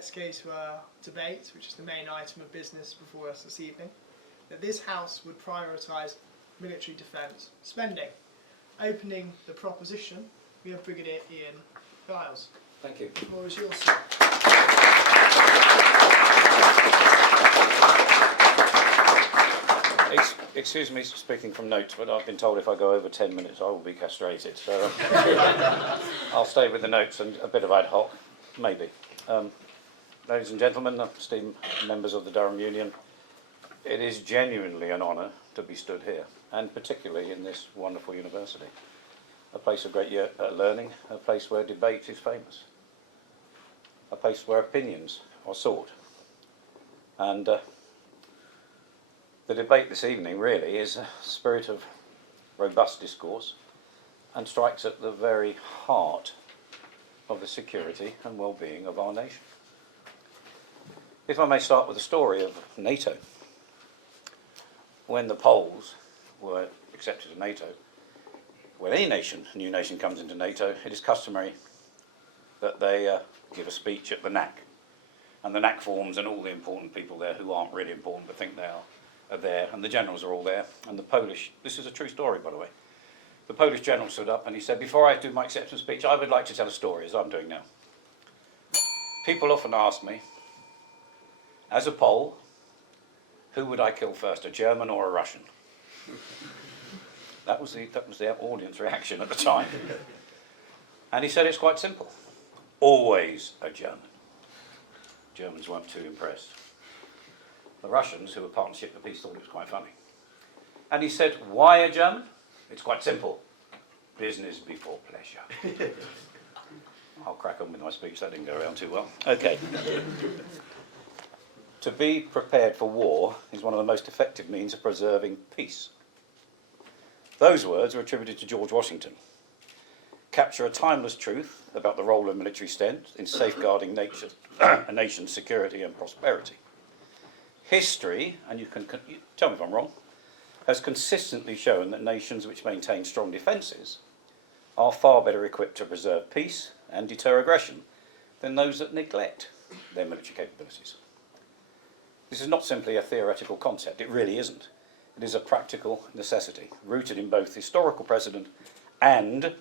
let's go to our debate, which is the main item of business before us this evening, that this House would prioritise military defence spending. Opening the proposition, we have Brigadier Ian Liles. Thank you. The floor is yours, sir. Excuse me speaking from notes, but I've been told if I go over 10 minutes I will be castrated, so I'll stay with the notes and a bit of ad hoc, maybe. Ladies and gentlemen, esteemed members of the Durham Union, it is genuinely an honour to be stood here, and particularly in this wonderful university. A place of great learning, a place where debate is famous, a place where opinions are sought. And the debate this evening really is a spirit of robust discourse and strikes at the very heart of the security and well-being of our nation. If I may start with the story of NATO. When the Poles were accepted to NATO, when any nation, a new nation comes into NATO, it is customary that they give a speech at the NAC. And the NAC forms and all the important people there who aren't really important but think they are there, and the generals are all there, and the Polish, this is a true story by the way, the Polish general stood up and he said, before I do my acceptance speech, I would like to tell a story, as I'm doing now. People often ask me, as a Pole, who would I kill first, a German or a Russian? That was the audience reaction at the time. And he said it's quite simple. Always a German. Germans weren't too impressed. The Russians, who were Partnership for Peace, thought it was quite funny. And he said, why a German? It's quite simple. Business before pleasure. I'll crack on with my speech, that didn't go around too well. Okay. To be prepared for war is one of the most effective means of preserving peace. Those words are attributed to George Washington. Capture a timeless truth about the role of military strength in safeguarding a nation's security and prosperity. History, and you tell me if I'm wrong, has consistently shown that nations which maintain strong defences are far better equipped to preserve peace and deter aggression than those that neglect their military capabilities. This is not simply a theoretical concept, it really isn't. It is a practical necessity, rooted in both historical precedent and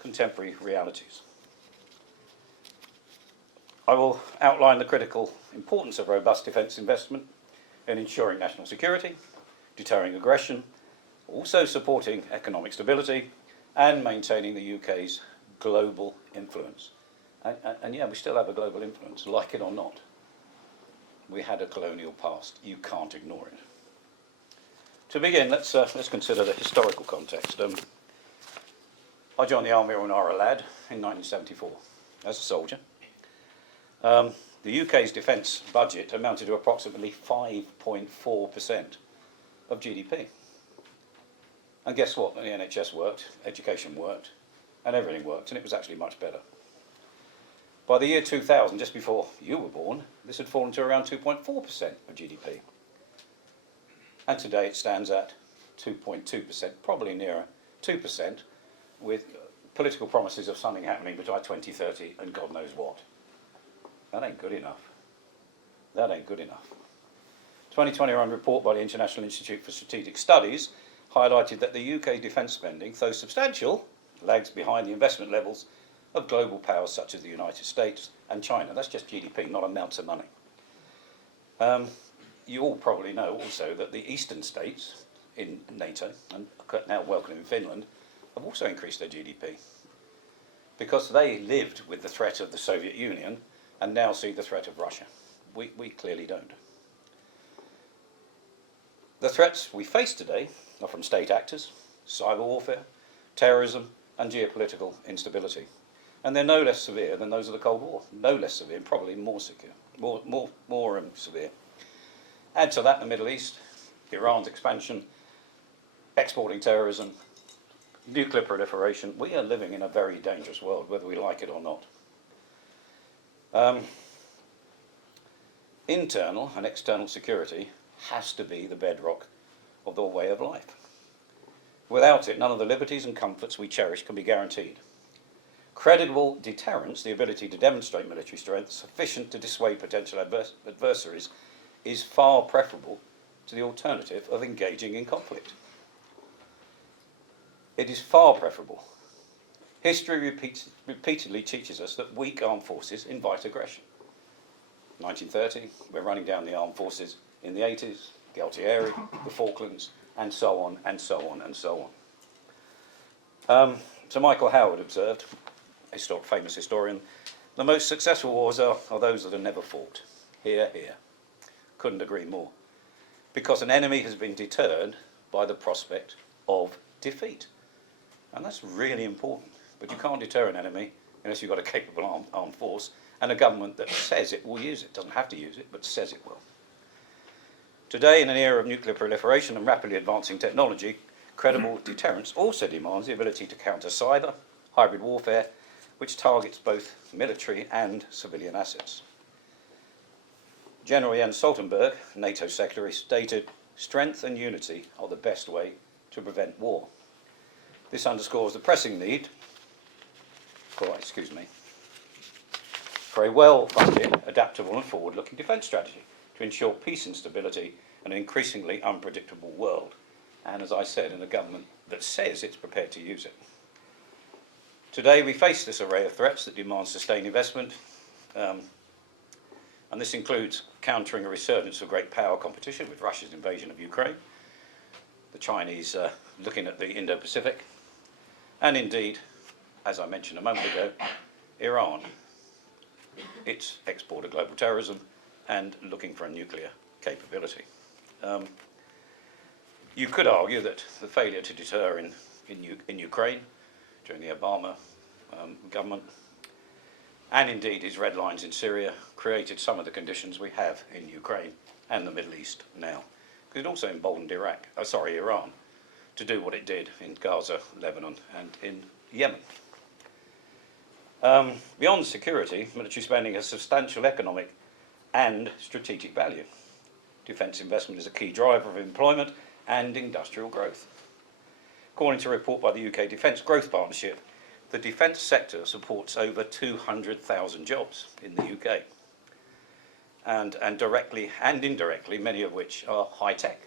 contemporary realities. I will outline the critical importance of robust defence investment in ensuring national security, deterring aggression, also supporting economic stability, and maintaining the UK's global influence. And yeah, we still have a global influence, like it or not. We had a colonial past. You can't ignore it. To begin, let's consider the historical context. I joined the army when I was a lad in 1974 as a soldier. The UK's defence budget amounted to approximately 5.4% of GDP. And guess what? The NHS worked, education worked, and everything worked, and it was actually much better. By the year 2000, just before you were born, this had fallen to around 2.4% of GDP. And today it stands at 2.2%, probably nearer 2%, with political promises of something happening by 2030 and God knows what. That ain't good enough. That ain't good enough. 2021 report by the International Institute for Strategic Studies highlighted that the UK defence spending, though substantial, lags behind the investment levels of global powers such as the United States and China. That's just GDP, not amounts of money. You all probably know also that the eastern states in NATO, and now welcoming Finland, have also increased their GDP because they lived with the threat of the Soviet Union and now see the threat of Russia. We clearly don't. The threats we face today are from state actors, cyber warfare, terrorism, and geopolitical instability. And they're no less severe than those of the Cold War. No less severe, probably more severe. Add to that the Middle East, Iran's expansion, exporting terrorism, nuclear proliferation. We are living in a very dangerous world, whether we like it or not. Internal and external security has to be the bedrock of the way of life. Without it, none of the liberties and comforts we cherish can be guaranteed. Credible deterrence, the ability to demonstrate military strength sufficient to dissuade potential adversaries, is far preferable to the alternative of engaging in conflict. It is far preferable. History repeatedly teaches us that weak armed forces invite aggression. 1930, we're running down the armed forces in the 80s, the Altieri, the Falklands, and so on, and so on, and so on. Sir Michael Howard observed, famous historian, the most successful wars are those that are never fought. Hear, hear. Couldn't agree more. Because an enemy has been deterred by the prospect of defeat. And that's really important. But you can't deter an enemy unless you've got a capable armed force and a government that says it will use it. Doesn't have to use it, but says it will. Today, in an era of nuclear proliferation and rapidly advancing technology, credible deterrence also demands the ability to counter cyber, hybrid warfare, which targets both military and civilian assets. General Jens Stoltenberg, NATO Secretary, stated, "Strength and unity are the best way to prevent war." This underscores the pressing need for a well-funded, adaptable and forward-looking defence strategy to ensure peace and stability in an increasingly unpredictable world, and as I said, in a government that says it's prepared to use it. Today we face this array of threats that demand sustained investment, and this includes countering a resurgence of great power competition with Russia's invasion of Ukraine, the Chinese looking at the Indo-Pacific, and indeed, as I mentioned a moment ago, Iran, its export of global terrorism and looking for a nuclear capability. You could argue that the failure to deter in Ukraine during the Obama government, and indeed his red lines in Syria, created some of the conditions we have in Ukraine and the Middle East now. Because it also emboldened Iran to do what it did in Gaza, Lebanon, and in Yemen. Beyond security, military spending has substantial economic and strategic value. Defence investment is a key driver of employment and industrial growth. According to a report by the UK Defence Growth Partnership, the defence sector supports over 200,000 jobs in the UK, and directly and indirectly, many of which are high-tech.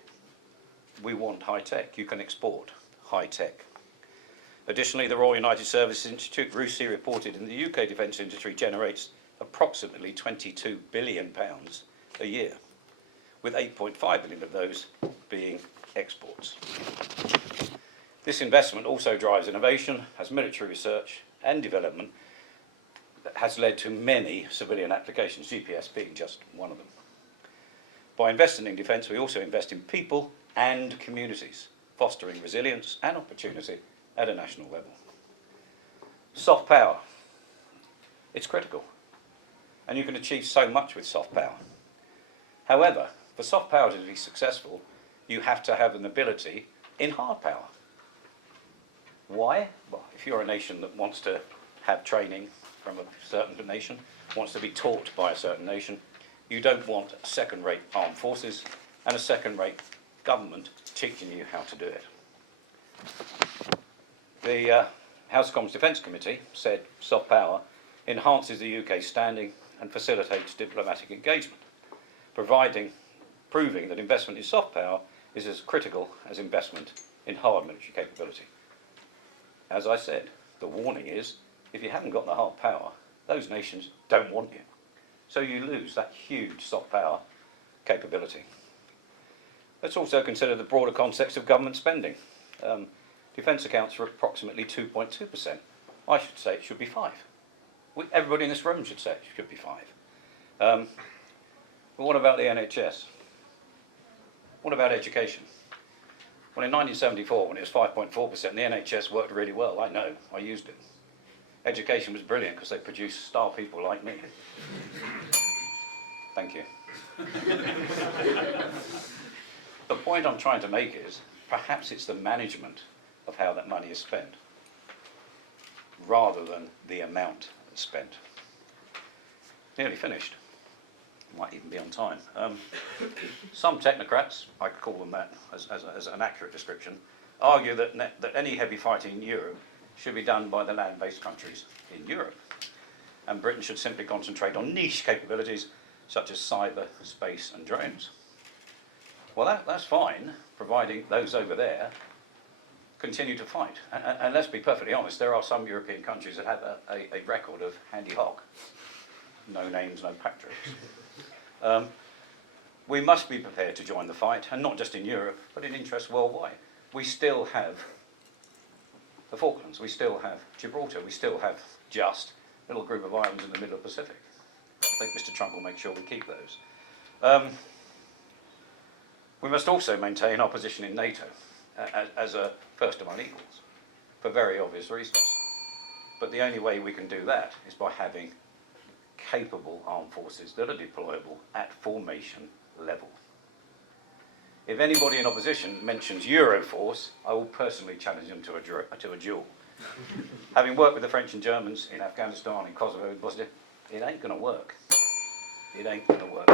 We want high-tech. You can export high-tech. Additionally, the Royal United Services Institute, RUSI, reported in the UK defence industry generates approximately £22 billion a year, with 8.5 billion of those being exports. This investment also drives innovation, has military research and development that has led to many civilian applications, GPS being just one of them. By investing in defence, we also invest in people and communities, fostering resilience and opportunity at a national level. Soft power. It's critical, and you can achieve so much with soft power. However, for soft power to be successful, you have to have an ability in hard power. Why? Well, if you're a nation that wants to have training from a certain nation, wants to be taught by a certain nation, you don't want second-rate armed forces and a second-rate government teaching you how to do it. The House of Commons Defence Committee said soft power enhances the UK's standing and facilitates diplomatic engagement, proving that investment in soft power is as critical as investment in hard military capability. As I said, the warning is, if you haven't got the hard power, those nations don't want you. So you lose that huge soft power capability. Let's also consider the broader context of government spending. Defence accounts for approximately 2.2%. I should say it should be 5%. Everybody in this room should say it should be 5%. But what about the NHS? What about education? Well, in 1974, when it was 5.4%, the NHS worked really well. I know, I used it. Education was brilliant because they produced star people like me. Thank you. The point I'm trying to make is, perhaps it's the management of how that money is spent, rather than the amount spent. Nearly finished. Might even be on time. Some technocrats, I could call them that as an accurate description, argue that any heavy fighting in Europe should be done by the land-based countries in Europe. And Britain should simply concentrate on niche capabilities such as cyber, space and drones. Well, that's fine, providing those over there continue to fight. And let's be perfectly honest, there are some European countries that have a record of handy hock. No names, no patriots. We must be prepared to join the fight, and not just in Europe, but in interests worldwide. We still have the Falklands, we still have Gibraltar, we still have just a little group of islands in the middle of the Pacific. I think Mr. Trump will make sure we keep those. We must also maintain our position in NATO as a first among equals, for very obvious reasons. But the only way we can do that is by having capable armed forces that are deployable at formation level. If anybody in opposition mentions Euroforce, I will personally challenge them to a duel. Having worked with the French and Germans in Afghanistan, in Kosovo, in Bosnia, it ain't going to work. It ain't going to work.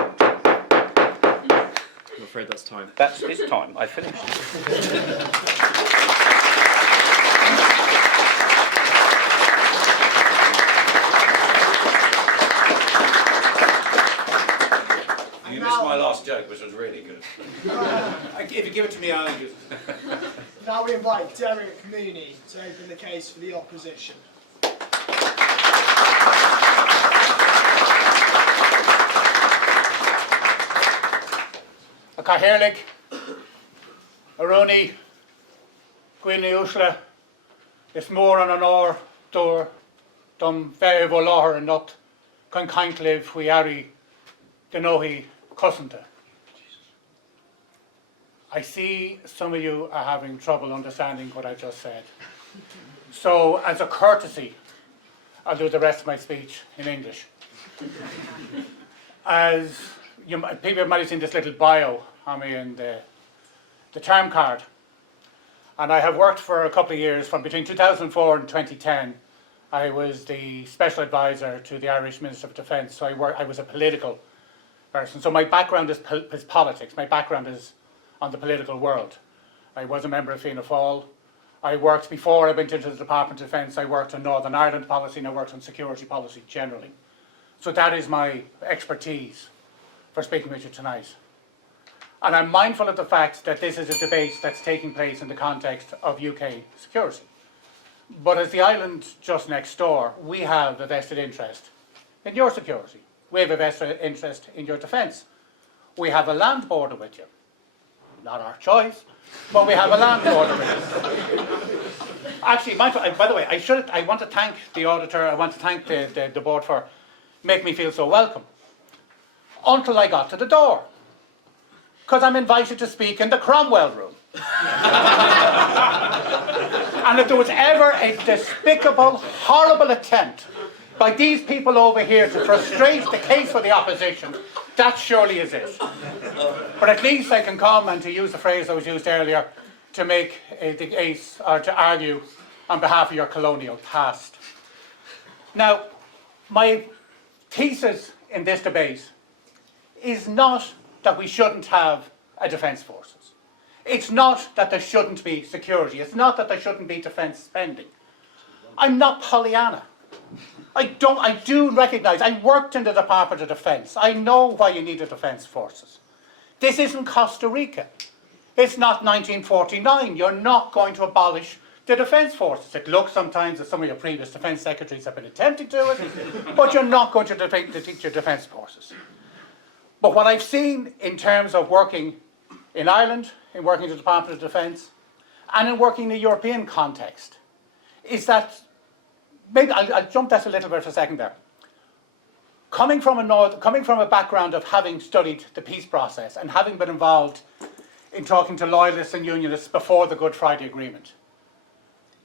I'm afraid that's time. It's time. I finished. You missed my last joke, which was really good. If you give it to me, I'll use it. Now we invite Derek Mooney to open the case for the opposition. A Caherlic, Aroni, Gwynny Usla, is more on an or door, dum very volor and not con kindlive we ari denohi cousenta. I see some of you are having trouble understanding what I just said. So, as a courtesy, I'll do the rest of my speech in English. As people might have seen this little bio on me in the term card. And I have worked for a couple of years, from between 2004 and 2010. I was the special advisor to the Irish Minister of Defence, so I was a political person. So my background is politics. My background is on the political world. I was a member of Fianna Fáil. I worked, before I went into the Department of Defence, I worked on Northern Ireland policy and I worked on security policy generally. So that is my expertise for speaking with you tonight. And I'm mindful of the fact that this is a debate that's taking place in the context of UK security. But as the island just next door, we have a vested interest in your security. We have a vested interest in your defence. We have a land border with you. Not our choice, but we have a land border with you. Actually, by the way, I want to thank the auditor, I want to thank the board for making me feel so welcome. Until I got to the door. Because I'm invited to speak in the Cromwell room. And if there was ever a despicable, horrible attempt by these people over here to frustrate the case for the opposition, that surely is it. But at least I can come, and to use the phrase that was used earlier, to make the case, or to argue on behalf of your colonial past. Now, my thesis in this debate is not that we shouldn't have a defence forces. It's not that there shouldn't be security. It's not that there shouldn't be defence spending. I'm not Pollyanna. I do recognise, I worked in the Department of Defence. I know why you need a defence forces. This isn't Costa Rica. It's not 1949. You're not going to abolish the defence forces. It looks sometimes as some of your previous defence secretaries have been attempting to do it, but you're not going to teach your defence forces. But what I've seen in terms of working in Ireland, in working in the Department of Defence, and in working in the European context, is that, maybe I'll jump that a little bit for a second there. Coming from a background of having studied the peace process and having been involved in talking to loyalists and unionists before the Good Friday Agreement,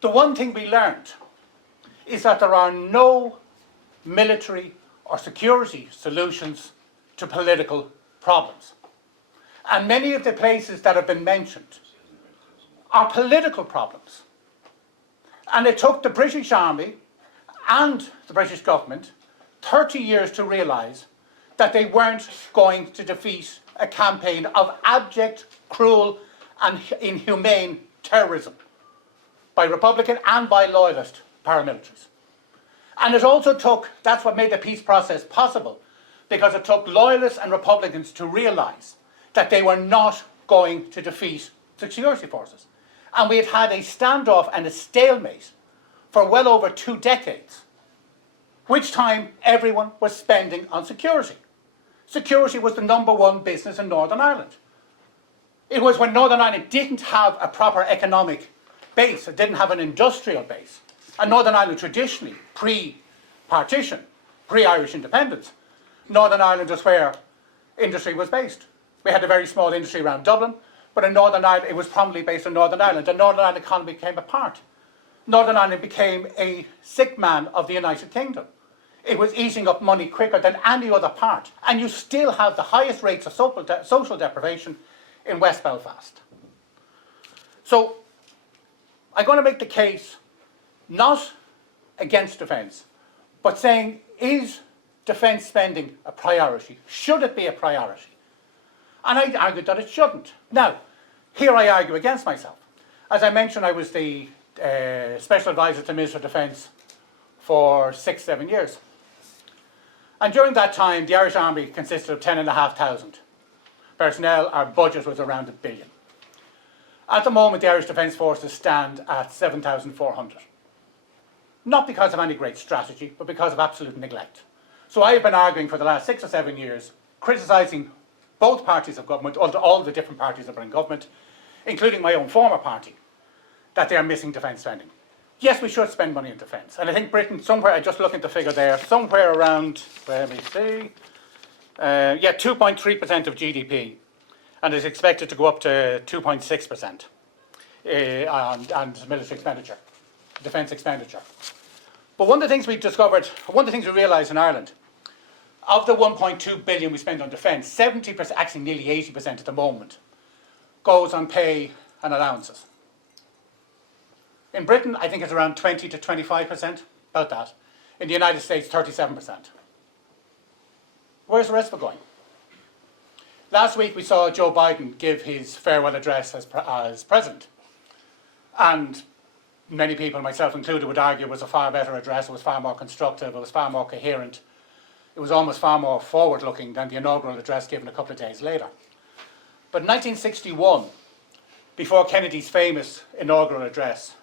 the one thing we learned is that there are no military or security solutions to political problems. And many of the places that have been mentioned are political problems. And it took the British Army and the British government 30 years to realise that they weren't going to defeat a campaign of abject, cruel and inhumane terrorism by Republican and by Loyalist paramilitaries. And it also took, that's what made the peace process possible, because it took Loyalists and Republicans to realise that they were not going to defeat the security forces. And we had had a standoff and a stalemate for well over 2 decades, which time everyone was spending on security. Security was the #1 business in Northern Ireland. It was when Northern Ireland didn't have a proper economic base, it didn't have an industrial base. And Northern Ireland traditionally, pre-partition, pre-Irish independence, Northern Ireland is where industry was based. We had a very small industry around Dublin, but in Northern Ireland, it was prominently based in Northern Ireland. The Northern Ireland economy became a part. Northern Ireland became a sick man of the United Kingdom. It was eating up money quicker than any other part. And you still have the highest rates of social deprivation in West Belfast. So, I'm going to make the case not against defence, but saying, is defence spending a priority? Should it be a priority? And I argued that it shouldn't. Now, here I argue against myself. As I mentioned, I was the Special Advisor to the Minister of Defence for 6-7 years. And during that time, the Irish Army consisted of 10,500 personnel. Our budget was around £1 billion. At the moment, the Irish Defence Forces stand at 7,400. Not because of any great strategy, but because of absolute neglect. So I have been arguing for the last 6 or 7 years, criticising both parties of government, all the different parties that are in government, including my own former party, that they are missing defence spending. Yes, we should spend money on defence. And I think Britain, somewhere, I just look at the figure there, somewhere around, let me see, 2.3% of GDP, and is expected to go up to 2.6% on military expenditure, defence expenditure. But one of the things we discovered, one of the things we realised in Ireland, of the 1.2 billion we spend on defence, 70%, actually nearly 80% at the moment, goes on pay and allowances. In Britain, I think it's around 20 to 25%, about that. In the United States, 37%. Where's the rest of it going? Last week, we saw Joe Biden give his farewell address as president. And many people, myself included, would argue it was a far better address, it was far more constructive, it was far more coherent. It was almost far more forward-looking than the inaugural address given a couple of days later. But in 1961, before Kennedy's famous inaugural address,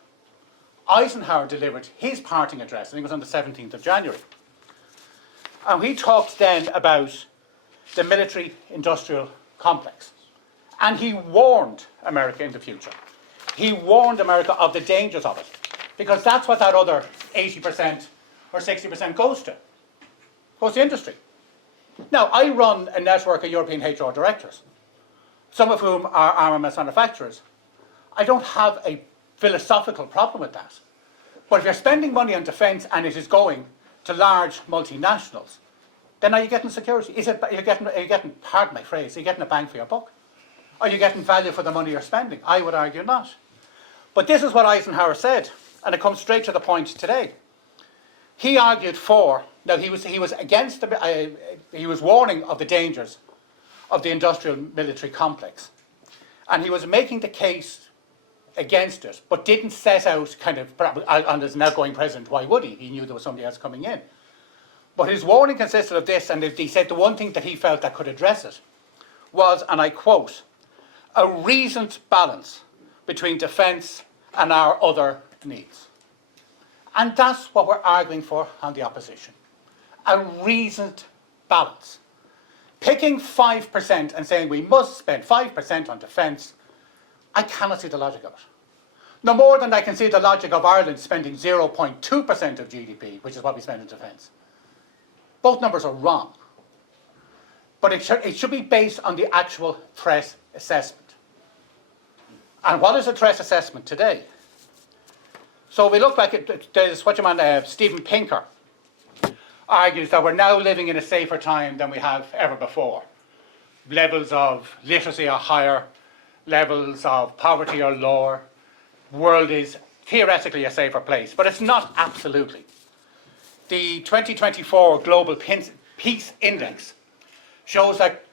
Eisenhower delivered his parting address, I think it was on the 17th of January. And he talked then about the military-industrial complex. And he warned America in the future. He warned America of the dangers of it. Because that's what that other 80% or 60% goes to. Goes to industry. Now, I run a network of European HR directors, some of whom are armaments manufacturers. I don't have a philosophical problem with that. But if you're spending money on defence and it is going to large multinationals, then are you getting security? Are you getting, pardon my phrase, are you getting a bang for your buck? Are you getting value for the money you're spending? I would argue not. But this is what Eisenhower said, and it comes straight to the point today. He argued for, now he was against, he was warning of the dangers of the industrial military complex. And he was making the case against it, but didn't set out kind of, and as an outgoing president, why would he? He knew there was somebody else coming in. But his warning consisted of this, and he said the one thing that he felt that could address it was, and I quote, a reasoned balance between defence and our other needs. And that's what we're arguing for on the opposition. A reasoned balance. Picking 5% and saying we must spend 5% on defence, I cannot see the logic of it. No more than I can see the logic of Ireland spending 0.2% of GDP, which is what we spend in defence. Both numbers are wrong. But it should be based on the actual threat assessment. And what is a threat assessment today? So if we look back at Stephen Pinker argues that we're now living in a safer time than we have ever before. Levels of literacy are higher, levels of poverty are lower. The world is theoretically a safer place, but it's not absolutely. The 2024 Global Peace Index shows that,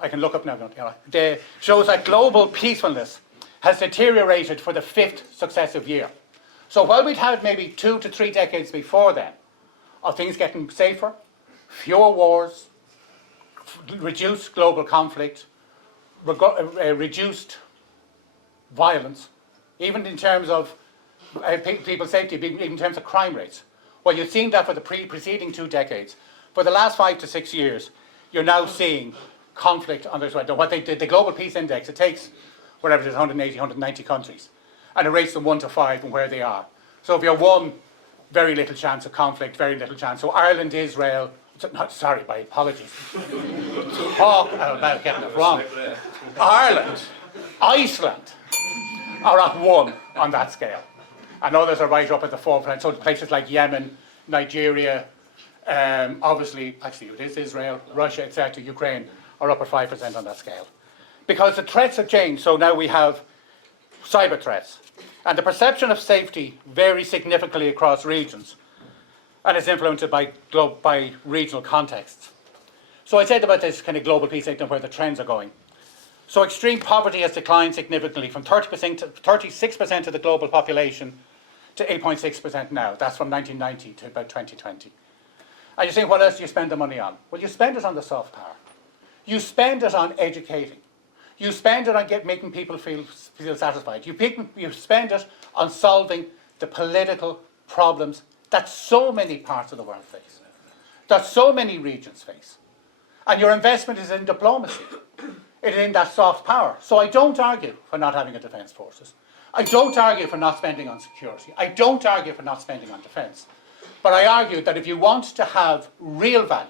I can look up now, shows that global peacefulness has deteriorated for the 5th successive year. So while we'd had maybe 2 to 3 decades before then of things getting safer, fewer wars, reduced global conflict, reduced violence, even in terms of people's safety, even in terms of crime rates. Well, you've seen that for the preceding 2 decades. For the last 5 to 6 years, you're now seeing conflict on this. What they did, the Global Peace Index, it takes whatever it is, 180, 190 countries, and it rates them 1 to 5 from where they are. So if you're 1, very little chance of conflict, very little chance. So Ireland, Israel, sorry, my apologies. Talk about getting it wrong. Ireland, Iceland are at 1 on that scale. And others are right up at the forefront. So places like Yemen, Nigeria, obviously, actually it is Israel, Russia, etc., Ukraine, are up at 5% on that scale. Because the threats have changed. So now we have cyber threats. And the perception of safety varies significantly across regions. And it's influenced by regional contexts. So I said about this kind of global peace and where the trends are going. So extreme poverty has declined significantly from 30% to 36% of the global population to 8.6% now. That's from 1990 to about 2020. And you're saying, what else do you spend the money on? Well, you spend it on the soft power. You spend it on educating. You spend it on making people feel satisfied. You spend it on solving the political problems that so many parts of the world face, that so many regions face. And your investment is in diplomacy. It is in that soft power. So I don't argue for not having a defence forces. I don't argue for not spending on security. I don't argue for not spending on defence. But I argue that if you want to have real value,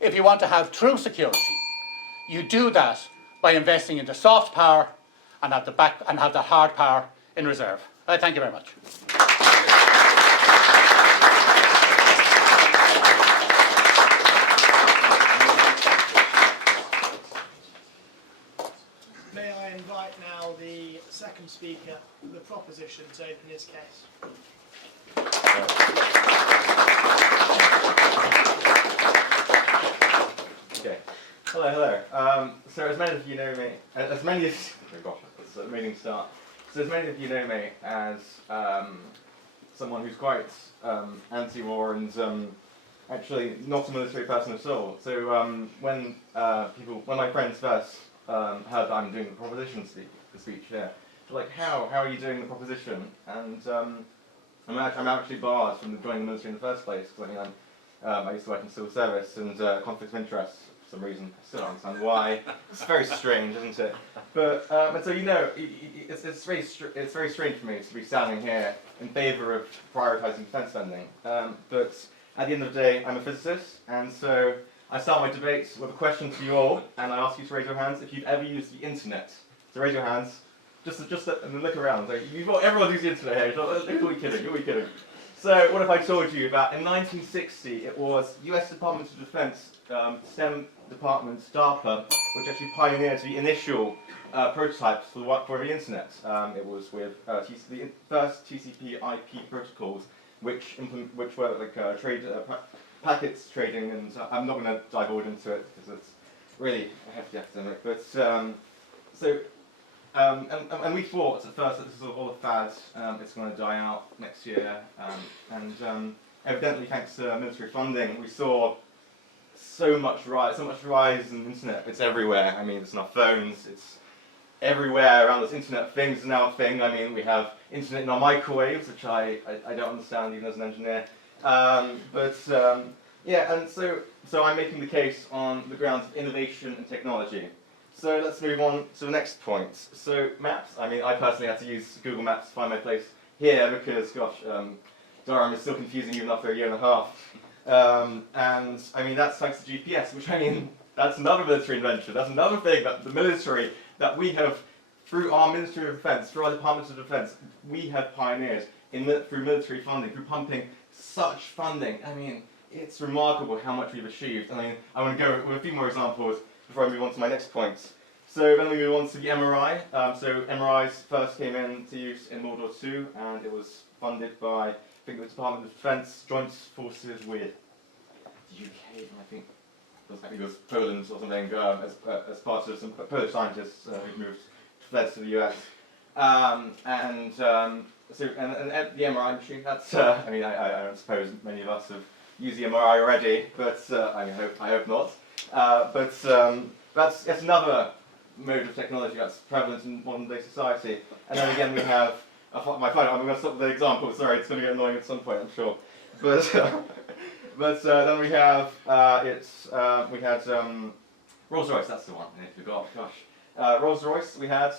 if you want to have true security, you do that by investing in the soft power and have the hard power in reserve. Thank you very much. May I invite now the second speaker, the proposition, to open his case. Okay. Hello. So as many of you know me, oh gosh, that's an amazing start. So as many of you know me as someone who's quite anti-war and actually not a military person at all. So when my friends first heard that I'm doing the proposition speech here, they're like, how are you doing the proposition? And I'm actually barred from joining the military in the first place because I used to work in civil service and conflict of interest for some reason. I still don't understand why. It's very strange, isn't it? But so it's very strange for me to be standing here in favour of prioritising defence spending. But at the end of the day, I'm a physicist, and so I start my debates with a question to you all, and I ask you to raise your hands if you've ever used the internet. So raise your hands. Just and look around. So everyone uses the internet here. Who are we kidding? Who are we kidding? So what if I told you that in 1960 it was US Department of Defense STEM department, DARPA, which actually pioneered the initial prototypes for the internet. It was with the first TCP/IP protocols, which were like packets trading, and I'm not going to divulge into it because it's really a hefty academic. But and we thought at first that this was all a fad, it's going to die out next year, and evidently thanks to military funding, we saw so much rise in the internet. It's everywhere. I mean, it's on our phones, it's everywhere around us. Internet of Things is now a thing. I mean, we have internet in our microwaves, which I don't understand even as an engineer. Yeah, and so I'm making the case on the grounds of innovation and technology. So let's move on to the next point. So maps. I mean, I personally had to use Google Maps to find my place here because, gosh, Durham is still confusing even after a year and a half. And I mean, that's thanks to GPS, which I mean, that's another military invention. That's another thing that the military, that we have, through our Ministry of Defence, through our Department of Defence, we have pioneered through military funding, through pumping such funding. I mean, it's remarkable how much we've achieved. I mean, I want to go with a few more examples before I move on to my next point. So then we move on to the MRI. So MRAeS first came into use in World War II, and it was funded by, I think, the Department of Defence, joint forces with the UK, and I think it was Poland or something, as part of some Polish scientists who fled to the US. and the MRI machine, that's, I mean, I don't suppose many of us have used the MRI already, but I hope not. That's another mode of technology that's prevalent in modern day society. And then again we have, I'm going to stop with the example, sorry, it's going to get annoying at some point, I'm sure. But, then we have, we had Rolls-Royce, that's the one, I forgot, gosh. Rolls-Royce we had,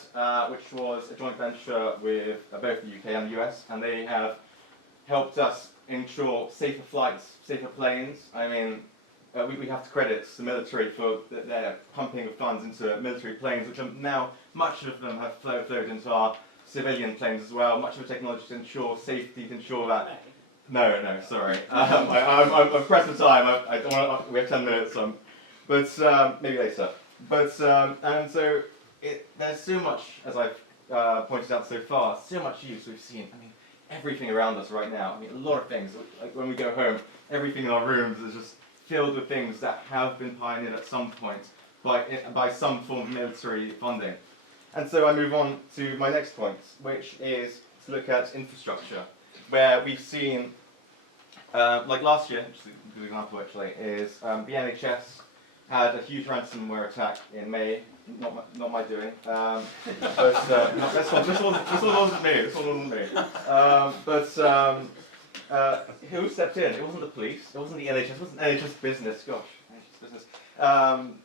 which was a joint venture with both the UK and the US, and they have helped us ensure safer flights, safer planes. I mean, we have to credit the military for their pumping of funds into military planes, which are now, much of them have flowed into our civilian planes as well. Much of the technology to ensure safety, to ensure that... No, sorry. I'm pressed for time. I don't want to, we have 10 minutes, but maybe later. But, and so, there's so much, as I've pointed out so far, so much use we've seen. I mean, everything around us right now. I mean, a lot of things. Like when we go home, everything in our rooms is just filled with things that have been pioneered at some point by some form of military funding. And so I move on to my next point, which is to look at infrastructure, where we've seen, like last year, which is a good example actually, is the NHS had a huge ransomware attack in May. Not my doing, but this one wasn't me. Who stepped in? It wasn't the police. It wasn't the NHS. It wasn't NHS business. Gosh, NHS business.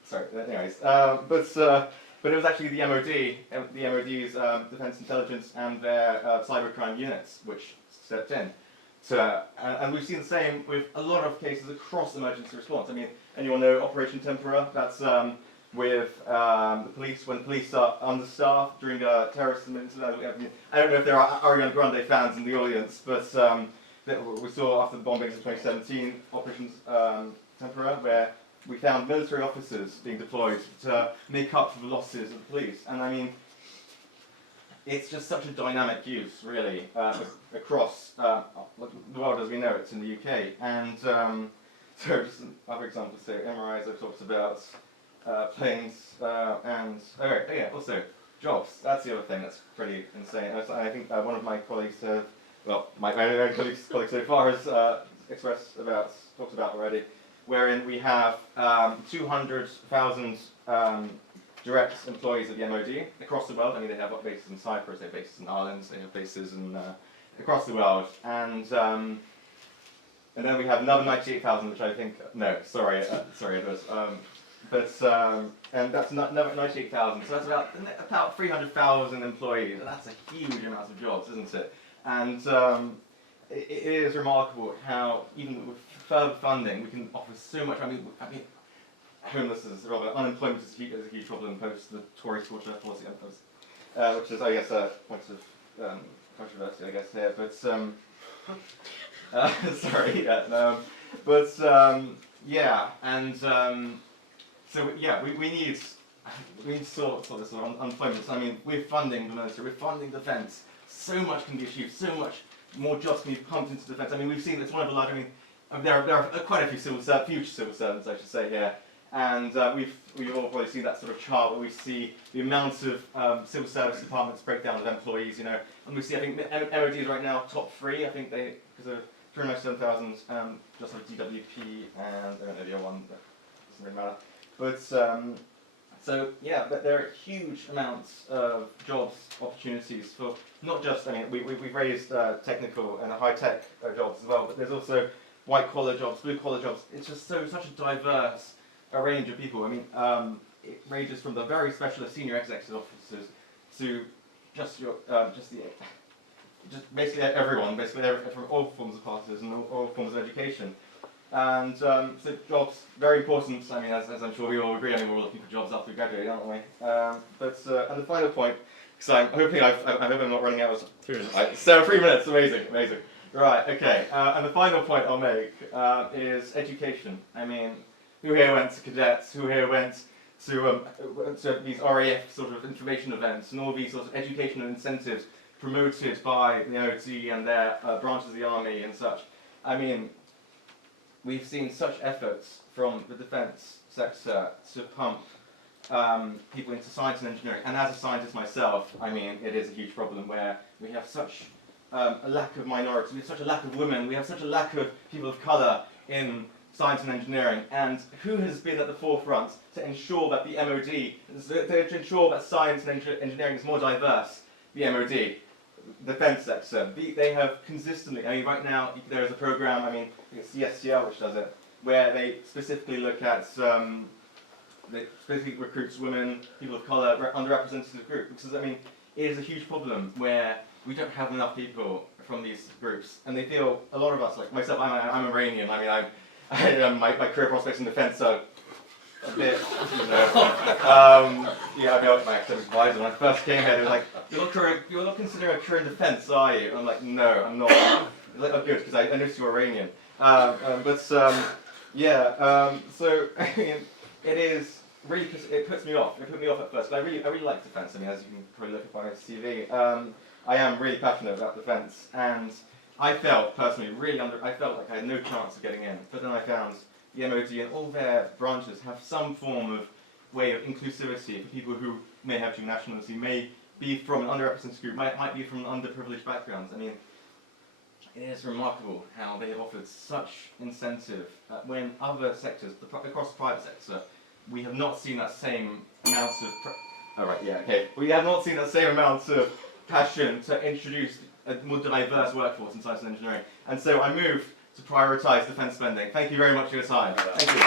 Sorry. Anyways, but it was actually the MOD, the MOD's Defence Intelligence and their cybercrime units, which stepped in. And we've seen the same with a lot of cases across emergency response. I mean, anyone know Operation Tempora? That's with the police, when police are understaffed during a terrorist incident. I don't know if there are Ariana Grande fans in the audience, but we saw after the bombings of 2017, Operation Tempora, where we found military officers being deployed to make up for the losses of the police. And I mean, it's just such a dynamic use, really, across the world as we know it in the UK. And so just other examples here, MRAeS I've talked about, planes, and also jobs. That's the other thing that's pretty insane. I think one of my colleagues, my colleague so far has talked about already, wherein we have 200,000 direct employees of the MOD across the world. I mean, they have bases in Cyprus, they have bases in Ireland, they have bases in across the world, and then we have another 98,000, which I think Edward. And that's another 98,000. So that's about 300,000 employees. And that's a huge amount of jobs, isn't it? And it is remarkable how even with further funding we can offer so much. I mean, homelessness is rather unemployment is a huge problem post the Tory scorched earth policy, which is, I guess, a point of controversy, I guess here. But sorry, yeah, yeah, and so yeah, we need to sort this unemployment. I mean, we're funding the military, we're funding defence. So much can be achieved, so much more jobs can be pumped into defence. I mean, we've seen it's one of the large. I mean, there are quite a few future civil servants, I should say here, and we've all probably seen that sort of chart where we see the amount of civil service departments breakdown of employees, you know, and we see, I think MOD is right now top 3. I think they, because of 397,000, just like DWP, and I don't know the other one, but it doesn't really matter. But so yeah, but there are huge amounts of jobs opportunities for not just, I mean, we've raised technical and high-tech jobs as well, but there's also white-collar jobs, blue-collar jobs. It's just such a diverse range of people. I mean, it ranges from the very specialist senior executive officers to just basically everyone, from all forms of classes and all forms of education. And so jobs, very important. I mean, as I'm sure we all agree, I mean, we're all looking for jobs after we graduate, aren't we? And the final point, because I'm hoping I'm not running out of 3 minutes. So 3 minutes, amazing. Right, okay. And the final point I'll make is education. I mean, who here went to cadets? Who here went to these RAF sort of information events and all these sorts of educational incentives promoted by the MOD and their branches of the army and such? I mean, we've seen such efforts from the defence sector to pump people into science and engineering. And as a scientist myself, I mean, it is a huge problem where we have such a lack of minorities, we have such a lack of women, we have such a lack of people of colour in science and engineering, and who has been at the forefront to ensure that the MOD, to ensure that science and engineering is more diverse? The MOD, defence sector. They have consistently, I mean, right now there is a programme, I mean, it's the SCL which does it, where they specifically look at, they specifically recruits women, people of colour, underrepresented groups, because, I mean, it is a huge problem where we don't have enough people from these groups, and they feel, a lot of us, like myself, I'm Iranian, I mean, my career prospects in defence are a bit, you know, yeah, I mean, my academic advisor, when I first came here, they were like, you're not considering a career in defence, are you? And I'm like, no, I'm not. They're like, oh good, because I noticed you're Iranian. So, I mean, it is really, it puts me off. It put me off at first, but I really like defence. I mean, as you can probably look at my CV, I am really passionate about defence, and I felt personally I felt like I had no chance of getting in. But then I found the MOD and all their branches have some form of way of inclusivity for people who may have dual nationality, may be from an underrepresented group, might be from underprivileged backgrounds. I mean, it is remarkable how they have offered such incentive when other sectors, across the private sector, we have not seen that same amount of. We have not seen that same amount of passion to introduce a more diverse workforce in science and engineering. And so I move to prioritise defence spending. Thank you very much for your time. Thank you.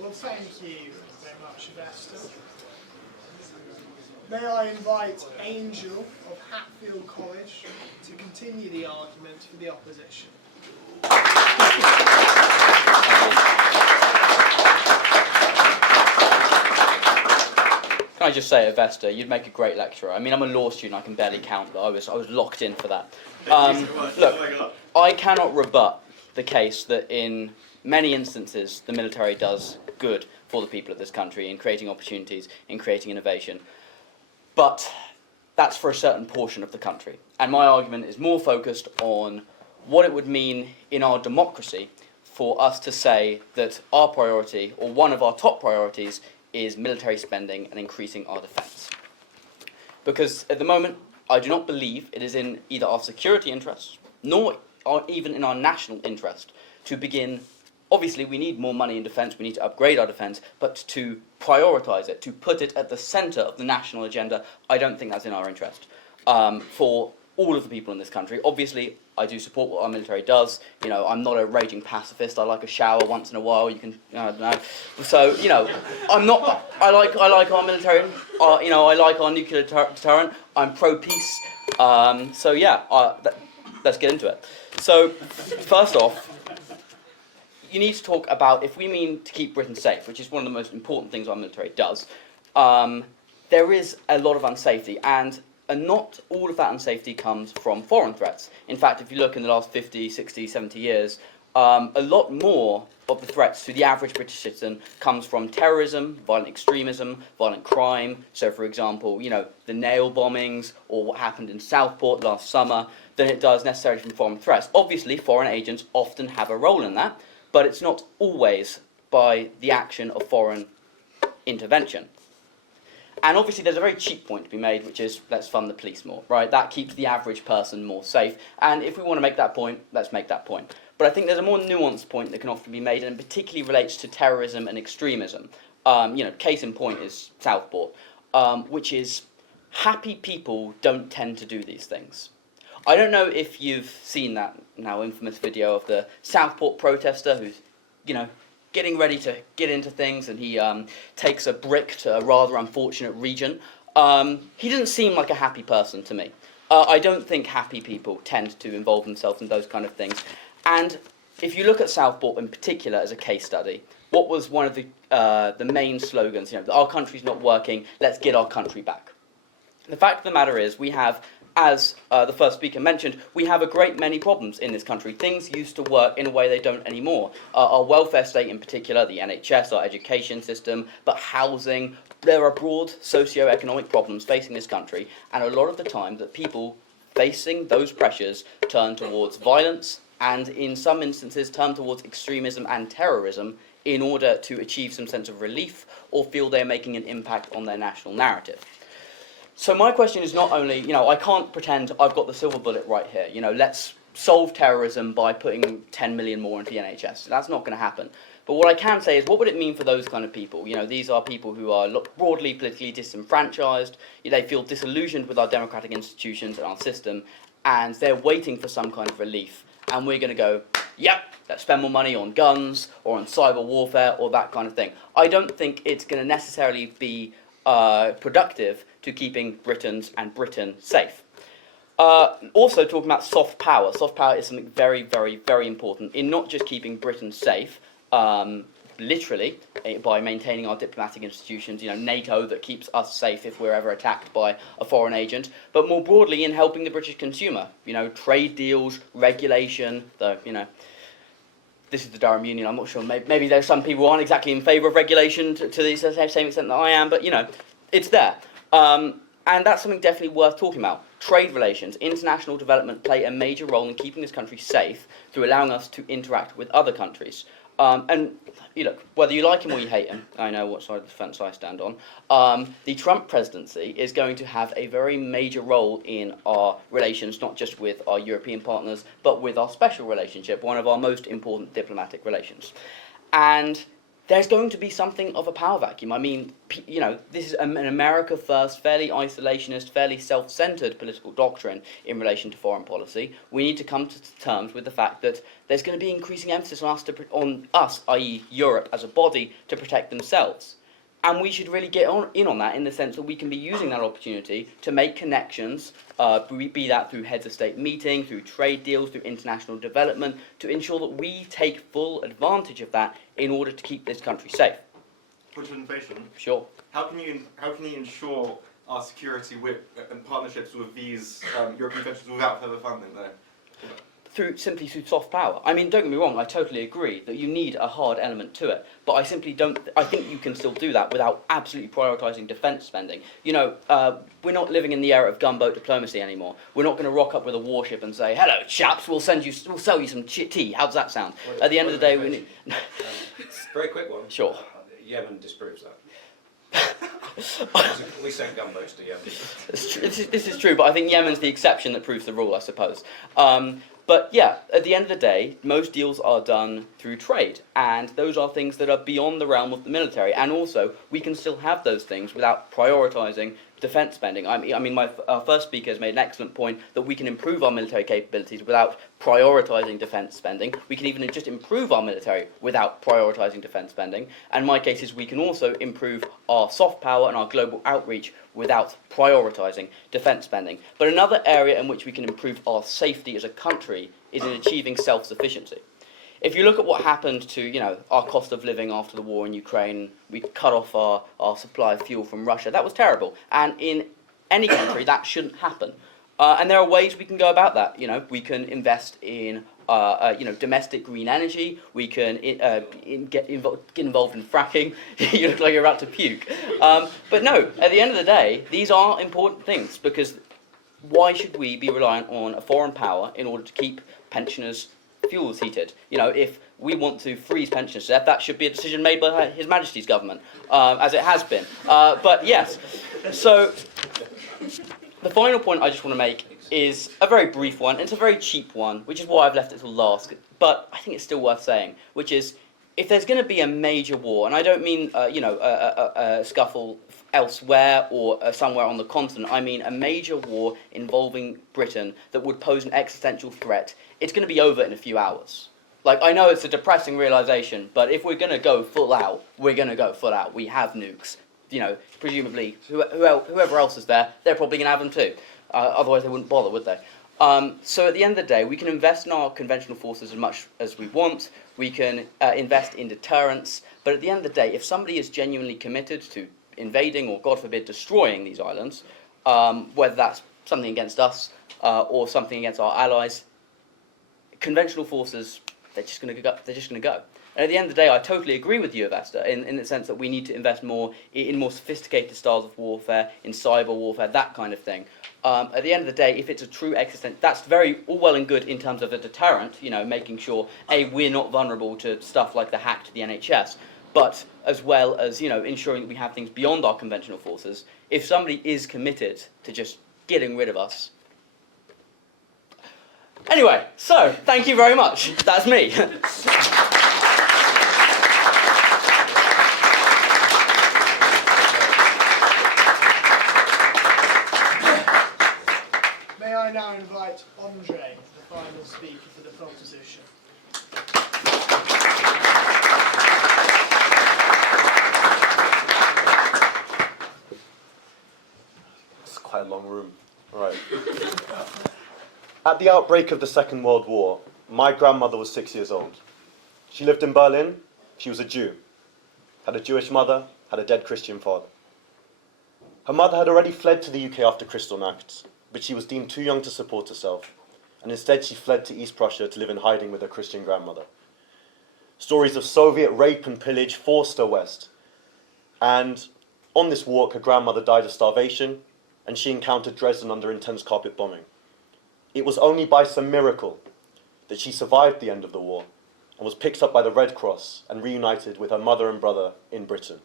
Well, thank you very much, Avesta. May I invite Angel of Hatfield College to continue the argument for the opposition. Can I just say, Avesta, you'd make a great lecturer. I mean, I'm a law student, I can barely count, but I was locked in for that. Look, I cannot rebut the case that in many instances the military does good for the people of this country in creating opportunities, in creating innovation. But that's for a certain portion of the country. And my argument is more focused on what it would mean in our democracy for us to say that our priority, or one of our top priorities, is military spending and increasing our defence. Because at the moment, I do not believe it is in either our security interests, nor even in our national interest, to begin. Obviously, we need more money in defence, we need to upgrade our defence, but to prioritise it, to put it at the centre of the national agenda, I don't think that's in our interest. For all of the people in this country, obviously, I do support what our military does. You know, I'm not a raging pacifist. I like a shower once in a while. You can, I don't know. So, you know, I'm not. I like our military. You know, I like our nuclear deterrent. I'm pro-peace. So yeah, let's get into it. So, first off, you need to talk about, if we mean to keep Britain safe, which is one of the most important things our military does, there is a lot of unsafety, and not all of that unsafety comes from foreign threats. In fact, if you look in the last 50, 60, 70 years, a lot more of the threats to the average British citizen comes from terrorism, violent extremism, violent crime. So, for example, you know, the nail bombings or what happened in Southport last summer, than it does necessarily from foreign threats. Obviously, foreign agents often have a role in that, but it's not always by the action of foreign intervention. And obviously there's a very cheap point to be made, which is let's fund the police more, right? That keeps the average person more safe. And if we want to make that point, let's make that point. But I think there's a more nuanced point that can often be made, and particularly relates to terrorism and extremism. You know, case in point is Southport, which is happy people don't tend to do these things. I don't know if you've seen that now infamous video of the Southport protester who's, you know, getting ready to get into things, and he takes a brick to a rather unfortunate region. He doesn't seem like a happy person to me. I don't think happy people tend to involve themselves in those kind of things. And if you look at Southport in particular as a case study, what was one of the main slogans? You know, our country's not working, let's get our country back. The fact of the matter is, we have, as the first speaker mentioned, we have a great many problems in this country. Things used to work in a way they don't anymore. Our welfare state in particular, the NHS, our education system, but housing. There are broad socio-economic problems facing this country, and a lot of the time that people facing those pressures turn towards violence, and in some instances turn towards extremism and terrorism in order to achieve some sense of relief or feel they're making an impact on their national narrative. So my question is not only, I can't pretend I've got the silver bullet right here, let's solve terrorism by putting 10 million more into the NHS. That's not going to happen. But what I can say is, what would it mean for those kind of people? These are people who are broadly politically disenfranchised, they feel disillusioned with our democratic institutions and our system, and they're waiting for some kind of relief. And we're going to go, yep, let's spend more money on guns or on cyber warfare or that kind of thing. I don't think it's going to necessarily be productive to keeping Britons and Britain safe. Also talking about soft power. Soft power is something very, very, very important in not just keeping Britain safe, literally, by maintaining our diplomatic institutions, NATO that keeps us safe if we're ever attacked by a foreign agent, but more broadly in helping the British consumer, trade deals, regulation, this is the Durham Union, I'm not sure, maybe there's some people who aren't exactly in favour of regulation to the same extent that I am, but, it's there. And that's something definitely worth talking about. Trade relations, international development play a major role in keeping this country safe through allowing us to interact with other countries. And look, whether you like him or you hate him, I know what side of the fence I stand on, the Trump presidency is going to have a very major role in our relations, not just with our European partners, but with our special relationship, one of our most important diplomatic relations. And there's going to be something of a power vacuum. I mean, this is an America first, fairly isolationist, fairly self-centered political doctrine in relation to foreign policy. We need to come to terms with the fact that there's going to be increasing emphasis on us, i.e. Europe as a body, to protect themselves. And we should really get in on that in the sense that we can be using that opportunity to make connections, be that through heads of state meeting, through trade deals, through international development, to ensure that we take full advantage of that in order to keep this country safe. Point of innovation. Sure. How can you ensure our security and partnerships with these European countries without further funding, though? Simply through soft power. I mean, don't get me wrong, I totally agree that you need a hard element to it, but I simply don't, I think you can still do that without absolutely prioritising defence spending. We're not living in the era of gunboat diplomacy anymore. We're not going to rock up with a warship and say, hello chaps, we'll sell you some tea. How does that sound? At the end of the day, we need... Very quick one. Sure. Yemen disproves that. We sent gunboats to Yemen. This is true, but I think Yemen's the exception that proves the rule, I suppose. But yeah, at the end of the day, most deals are done through trade, and those are things that are beyond the realm of the military. And also, we can still have those things without prioritising defence spending. I mean, our first speaker has made an excellent point that we can improve our military capabilities without prioritising defence spending. We can even just improve our military without prioritising defence spending. And my case is we can also improve our soft power and our global outreach without prioritising defence spending. But another area in which we can improve our safety as a country is in achieving self-sufficiency. If you look at what happened to, our cost of living after the war in Ukraine, we cut off our supply of fuel from Russia. That was terrible. And in any country, that shouldn't happen. And there are ways we can go about that. We can invest in, domestic green energy. We can get involved in fracking. You look like you're about to puke. But no, at the end of the day, these are important things, because why should we be reliant on a foreign power in order to keep pensioners' fuels heated? If we want to freeze pensioners to death, that should be a decision made by His Majesty's government, as it has been. But yes, so the final point I just want to make is a very brief one. It's a very cheap one, which is why I've left it till last, but I think it's still worth saying, which is, if there's going to be a major war, and I don't mean a scuffle elsewhere or somewhere on the continent, I mean a major war involving Britain that would pose an existential threat, it's going to be over in a few hours. I know it's a depressing realisation, but if we're going to go full out, we're going to go full out. We have nukes. Presumably, whoever else is there, they're probably going to have them too. Otherwise they wouldn't bother, would they? So at the end of the day, we can invest in our conventional forces as much as we want. We can invest in deterrence. But at the end of the day, if somebody is genuinely committed to invading or, God forbid, destroying these islands, whether that's something against us or something against our allies, conventional forces, they're just going to go. And at the end of the day, I totally agree with you, Avesta, in the sense that we need to invest more in more sophisticated styles of warfare, in cyber warfare, that kind of thing. At the end of the day, if it's a true existential, that's very all well and good in terms of a deterrent, making sure, A, we're not vulnerable to stuff like the hack to the NHS, but as well as, ensuring that we have things beyond our conventional forces. If somebody is committed to just getting rid of us. Anyway, so, thank you very much. That's me. May I now invite Andre, the final speaker for the proposition. It's quite a long room. Right. At the outbreak of the Second World War, my grandmother was 6 years old. She lived in Berlin. She was a Jew. Had a Jewish mother, had a dead Christian father. Her mother had already fled to the UK after Kristallnacht, but she was deemed too young to support herself, and instead she fled to East Prussia to live in hiding with her Christian grandmother. Stories of Soviet rape and pillage forced her west, and on this walk her grandmother died of starvation, and she encountered Dresden under intense carpet bombing. It was only by some miracle that she survived the end of the war and was picked up by the Red Cross and reunited with her mother and brother in Britain.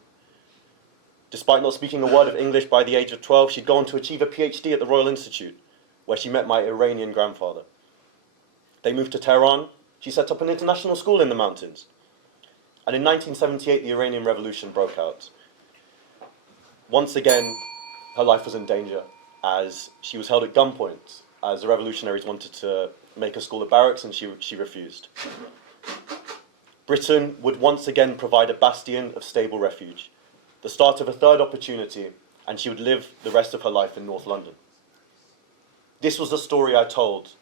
Despite not speaking a word of English by the age of 12, she'd gone to achieve a PhD at the Royal Institute, where she met my Iranian grandfather. They moved to Tehran. She set up an international school in the mountains. And in 1978, the Iranian Revolution broke out. Once again, her life was in danger, as she was held at gunpoint, as the revolutionaries wanted to make her school a barracks, and she refused. Britain would once again provide a bastion of stable refuge, the start of a third opportunity, and she would live the rest of her life in North London. This was the story I told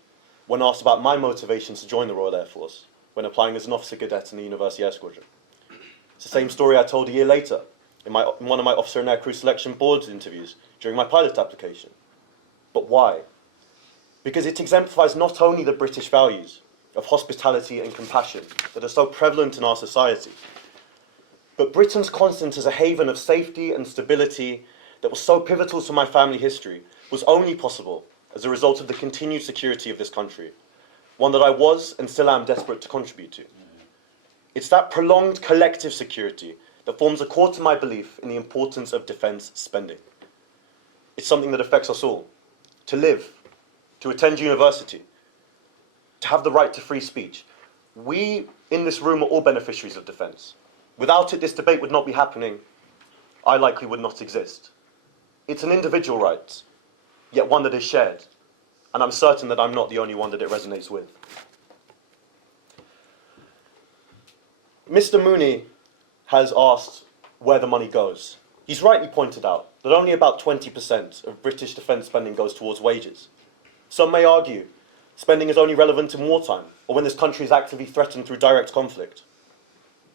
when asked about my motivations to join the Royal Air Force when applying as an officer cadet in the University Sqaudron. It's the same story I told a year later in one of my officer and aircrew selection board interviews during my pilot application. But why? Because it exemplifies not only the British values of hospitality and compassion that are so prevalent in our society, but Britain's constant as a haven of safety and stability that was so pivotal to my family history was only possible as a result of the continued security of this country, one that I was and still am desperate to contribute to. It's that prolonged collective security that forms a core to my belief in the importance of defence spending. It's something that affects us all. To live, to attend university, to have the right to free speech. We in this room are all beneficiaries of defence. Without it, this debate would not be happening. I likely would not exist. It's an individual right, yet one that is shared, and I'm certain that I'm not the only one that it resonates with. Mr. Mooney has asked where the money goes. He's rightly pointed out that only about 20% of British defence spending goes towards wages. Some may argue spending is only relevant in wartime, or when this country is actively threatened through direct conflict.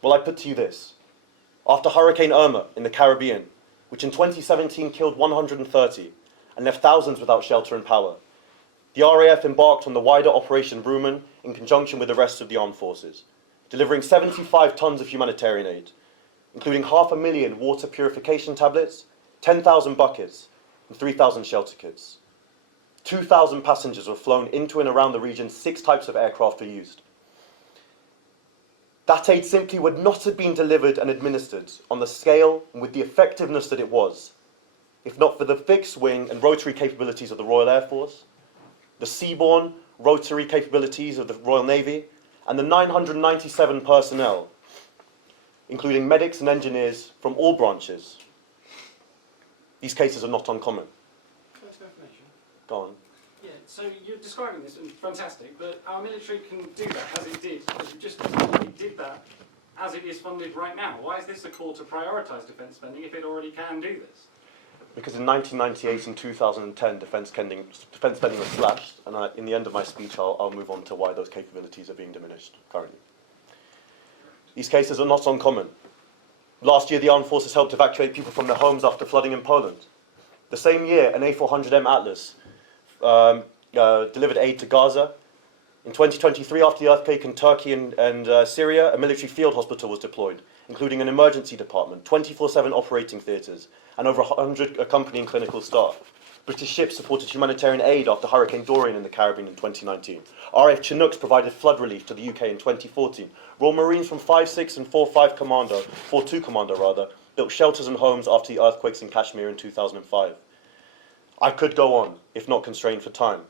Well, I put to you this. After Hurricane Irma in the Caribbean, which in 2017 killed 130 and left thousands without shelter and power, the RAF embarked on the wider Operation Brooman in conjunction with the rest of the armed forces, delivering 75 tons of humanitarian aid, including 500,000 water purification tablets, 10,000 buckets, and 3,000 shelter kits. 2,000 passengers were flown into and around the region. 6 types of aircraft were used. That aid simply would not have been delivered and administered on the scale and with the effectiveness that it was, if not for the fixed wing and rotary capabilities of the Royal Air Force, the seaborne rotary capabilities of the Royal Navy, and the 997 personnel, including medics and engineers from all branches. These cases are not uncommon. First information. Go on. Yeah, so you're describing this, and fantastic, but our military can do that as it did. It just did that as it is funded right now. Why is this a call to prioritise defence spending if it already can do this? Because in 1998 and 2010, defence spending was slashed, and in the end of my speech, I'll move on to why those capabilities are being diminished currently. These cases are not uncommon. Last year, the armed forces helped evacuate people from their homes after flooding in Poland. The same year, an A400M Atlas delivered aid to Gaza. In 2023, after the earthquake in Turkey and Syria, a military field hospital was deployed, including an emergency department, 24/7 operating theatres, and over 100 accompanying clinical staff. British ships supported humanitarian aid after Hurricane Dorian in the Caribbean in 2019. RAF Chinooks provided flood relief to the UK in 2014. Royal Marines from 5.6 and 4.2 Commando, built shelters and homes after the earthquakes in Kashmir in 2005. I could go on, if not constrained for time.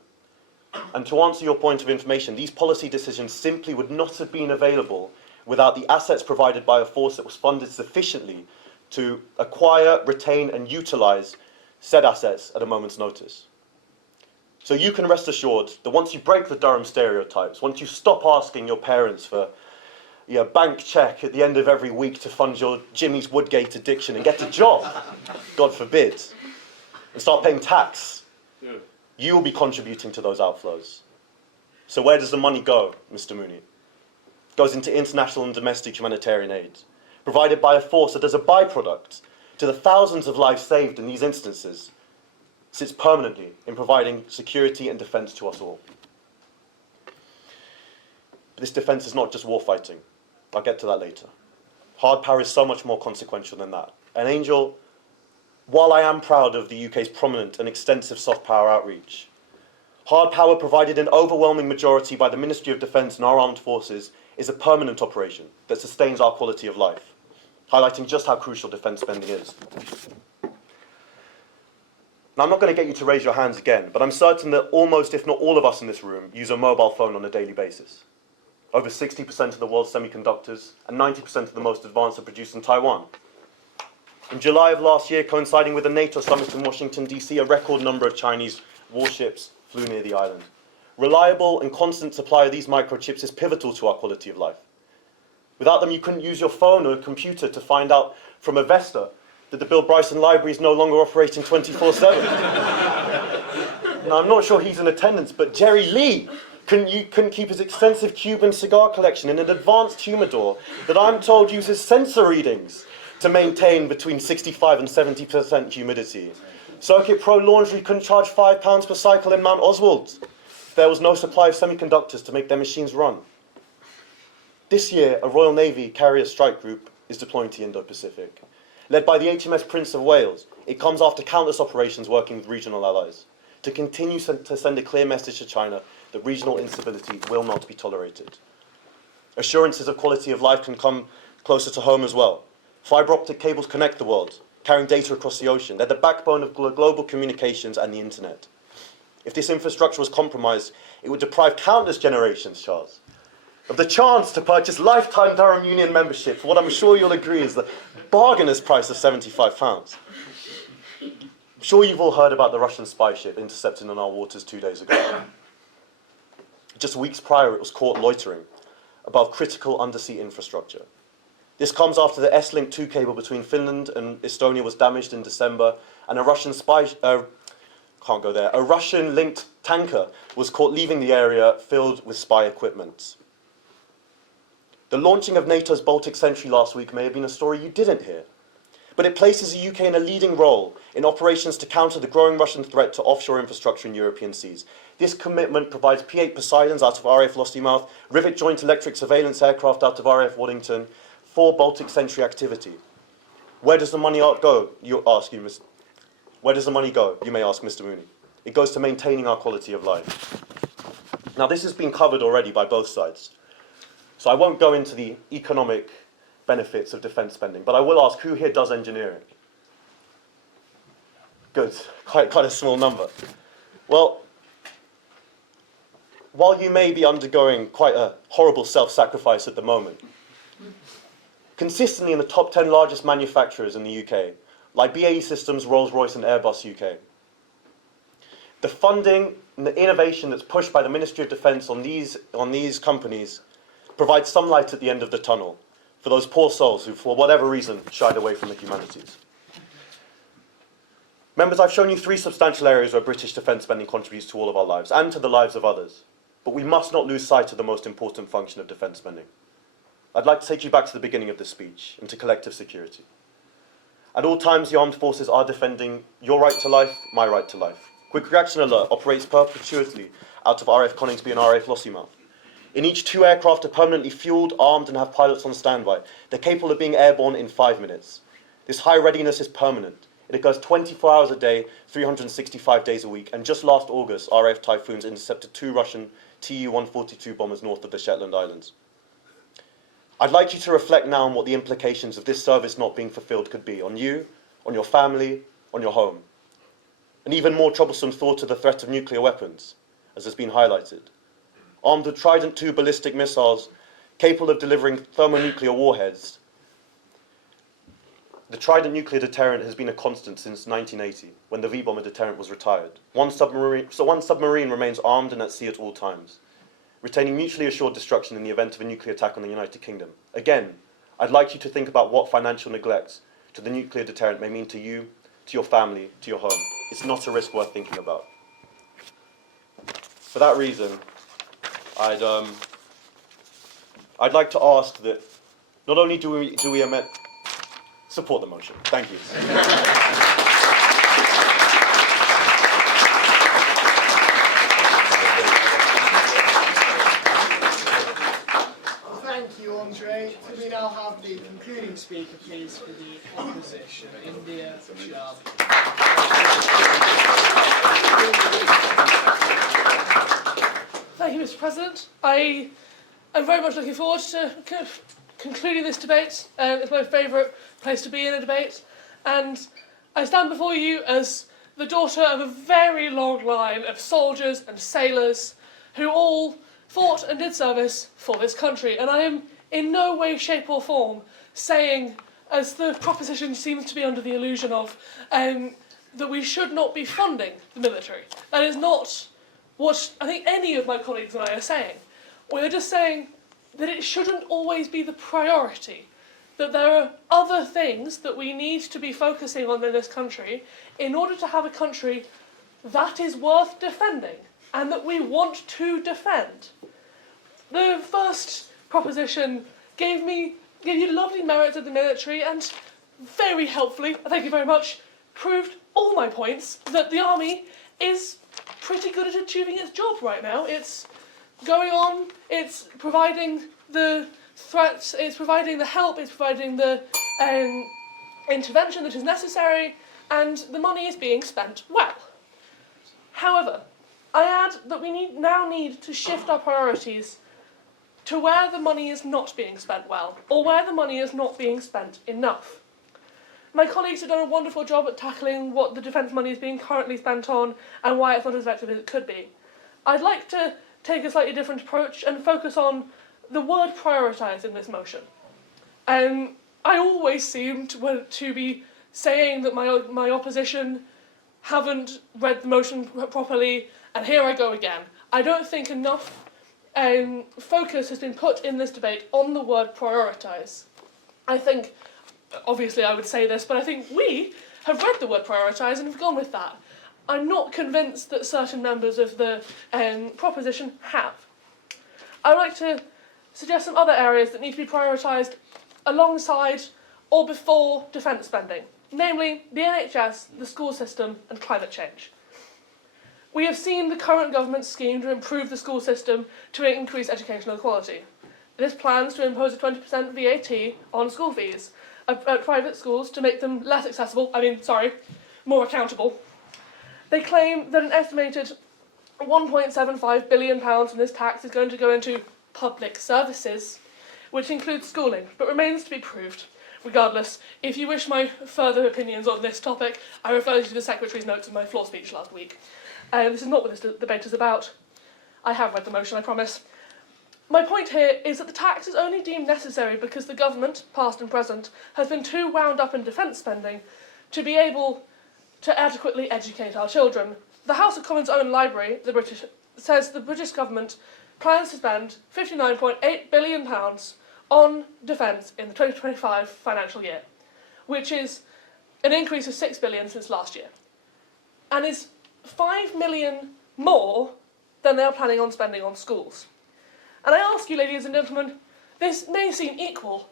And to answer your point of information, these policy decisions simply would not have been available without the assets provided by a force that was funded sufficiently to acquire, retain and utilise said assets at a moment's notice. So you can rest assured that once you break the Durham stereotypes, once you stop asking your parents for a bank cheque at the end of every week to fund your Jimmy's Woodgate addiction and get a job, God forbid, and start paying tax, you will be contributing to those outflows. So where does the money go, Mr. Mooney? It goes into international and domestic humanitarian aid, provided by a force that as a byproduct to the thousands of lives saved in these instances, sits permanently in providing security and defence to us all. But this defence is not just war fighting. I'll get to that later. Hard power is so much more consequential than that. And Angel, while I am proud of the UK's prominent and extensive soft power outreach, hard power provided in overwhelming majority by the Ministry of Defence and our armed forces is a permanent operation that sustains our quality of life, highlighting just how crucial defence spending is. Now, I'm not going to get you to raise your hands again, but I'm certain that almost, if not all of us in this room, use a mobile phone on a daily basis. Over 60% of the world's semiconductors and 90% of the most advanced are produced in Taiwan. In July of last year, coinciding with the NATO summit in Washington, D.C., a record number of Chinese warships flew near the island. Reliable and constant supply of these microchips is pivotal to our quality of life. Without them, you couldn't use your phone or computer to find out from Avesta that the Bill Bryson Library is no longer operating 24/7. Now, I'm not sure he's in attendance, but Jerry Lee couldn't keep his extensive Cuban cigar collection in an advanced humidor that I'm told uses sensor readings to maintain between 65 and 70% humidity. Circuit Pro Laundry couldn't charge £5 per cycle in Mount Oswald. There was no supply of semiconductors to make their machines run. This year, a Royal Navy carrier strike group is deploying to the Indo-Pacific. Led by the HMS Prince of Wales, it comes after countless operations working with regional allies to continue to send a clear message to China that regional instability will not be tolerated. Assurances of quality of life can come closer to home as well. Fibre optic cables connect the world, carrying data across the ocean. They're the backbone of global communications and the internet. If this infrastructure was compromised, it would deprive countless generations, Charles, of the chance to purchase lifetime Durham Union membership for what I'm sure you'll agree is the bargainous price of £75. I'm sure you've all heard about the Russian spy ship intercepted in our waters 2 days ago. Just weeks prior, it was caught loitering above critical undersea infrastructure. This comes after the S-Link 2 cable between Finland and Estonia was damaged in December, and a Russian-linked tanker was caught leaving the area filled with spy equipment. The launching of NATO's Baltic Sentry last week may have been a story you didn't hear, but it places the UK in a leading role in operations to counter the growing Russian threat to offshore infrastructure in European seas. This commitment provides P-8 Poseidons out of RAF Lossiemouth, Rivet Joint Electric Surveillance Aircraft out of RAF Waddington, for Baltic Sentry activity. Where does the money go? Where does the money go? You may ask, Mr. Mooney. It goes to maintaining our quality of life. Now, this has been covered already by both sides, so I won't go into the economic benefits of defence spending, but I will ask, who here does engineering? Good, quite a small number. Well, while you may be undergoing quite a horrible self-sacrifice at the moment, consistently in the top 10 largest manufacturers in the UK, like BAE Systems, Rolls-Royce and Airbus UK, the funding and the innovation that's pushed by the Ministry of Defence on these companies provides some light at the end of the tunnel for those poor souls who, for whatever reason, shied away from the humanities. Members, I've shown you 3 substantial areas where British defence spending contributes to all of our lives and to the lives of others. But we must not lose sight of the most important function of defence spending. I'd like to take you back to the beginning of this speech and to collective security. At all times, the armed forces are defending your right to life, my right to life. Quick Reaction Alert operates perpetually out of RAF Coningsby and RAF Lossiemouth. In each, 2 aircraft are permanently fuelled, armed and have pilots on standby. They're capable of being airborne in 5 minutes. This high readiness is permanent. It occurs 24 hours a day, 365 days a week, and just last August, RAF Typhoons intercepted 2 Russian Tu-142 bombers north of the Shetland Islands. I'd like you to reflect now on what the implications of this service not being fulfilled could be on you, on your family, on your home. An even more troublesome thought are the threat of nuclear weapons, as has been highlighted. Armed with Trident II ballistic missiles capable of delivering thermonuclear warheads, the Trident nuclear deterrent has been a constant since 1980, when the V-bomber deterrent was retired. One submarine remains armed and at sea at all times, retaining mutually assured destruction in the event of a nuclear attack on the United Kingdom. Again, I'd like you to think about what financial neglect to the nuclear deterrent may mean to you, to your family, to your home. It's not a risk worth thinking about. For that reason, I'd like to ask that not only do we support the motion. Thank you. Thank you, Andre. Could we now have the concluding speaker, please, for the opposition, India Jubb. Thank you, Mr. President. I am very much looking forward to concluding this debate. It's my favourite place to be in a debate, and I stand before you as the daughter of a very long line of soldiers and sailors who all fought and did service for this country, and I am in no way, shape or form saying, as the proposition seems to be under the illusion of, that we should not be funding the military. That is not what I think any of my colleagues and I are saying. We're just saying that it shouldn't always be the priority, that there are other things that we need to be focusing on in this country in order to have a country that is worth defending and that we want to defend. The first proposition gave you lovely merits of the military and very helpfully, thank you very much, proved all my points that the army is pretty good at achieving its job right now. It's going on, it's providing the threats, it's providing the help, it's providing the intervention that is necessary, and the money is being spent well. However, I add that we now need to shift our priorities to where the money is not being spent well, or where the money is not being spent enough. My colleagues have done a wonderful job at tackling what the defence money is being currently spent on and why it's not as effective as it could be. I'd like to take a slightly different approach and focus on the word prioritise in this motion. I always seem to be saying that my opposition haven't read the motion properly, and here I go again. I don't think enough focus has been put in this debate on the word prioritise. I think, obviously I would say this, but I think we have read the word prioritise and have gone with that. I'm not convinced that certain members of the proposition have. I would like to suggest some other areas that need to be prioritised alongside or before defence spending, namely the NHS, the school system and climate change. We have seen the current government's scheme to improve the school system to increase educational quality. This plans to impose a 20% VAT on school fees at private schools to make them less accessible, more accountable. They claim that an estimated £1.75 billion from this tax is going to go into public services, which includes schooling, but remains to be proved. Regardless, if you wish my further opinions on this topic, I refer you to the Secretary's notes of my floor speech last week. This is not what this debate is about. I have read the motion, I promise. My point here is that the tax is only deemed necessary because the government, past and present, has been too wound up in defence spending to be able to adequately educate our children. The House of Commons' own library, says the British government plans to spend £59.8 billion on defence in the 2025 financial year, which is an increase of £6 billion since last year, and is £5 million more than they are planning on spending on schools. And I ask you, ladies and gentlemen, this may seem equal,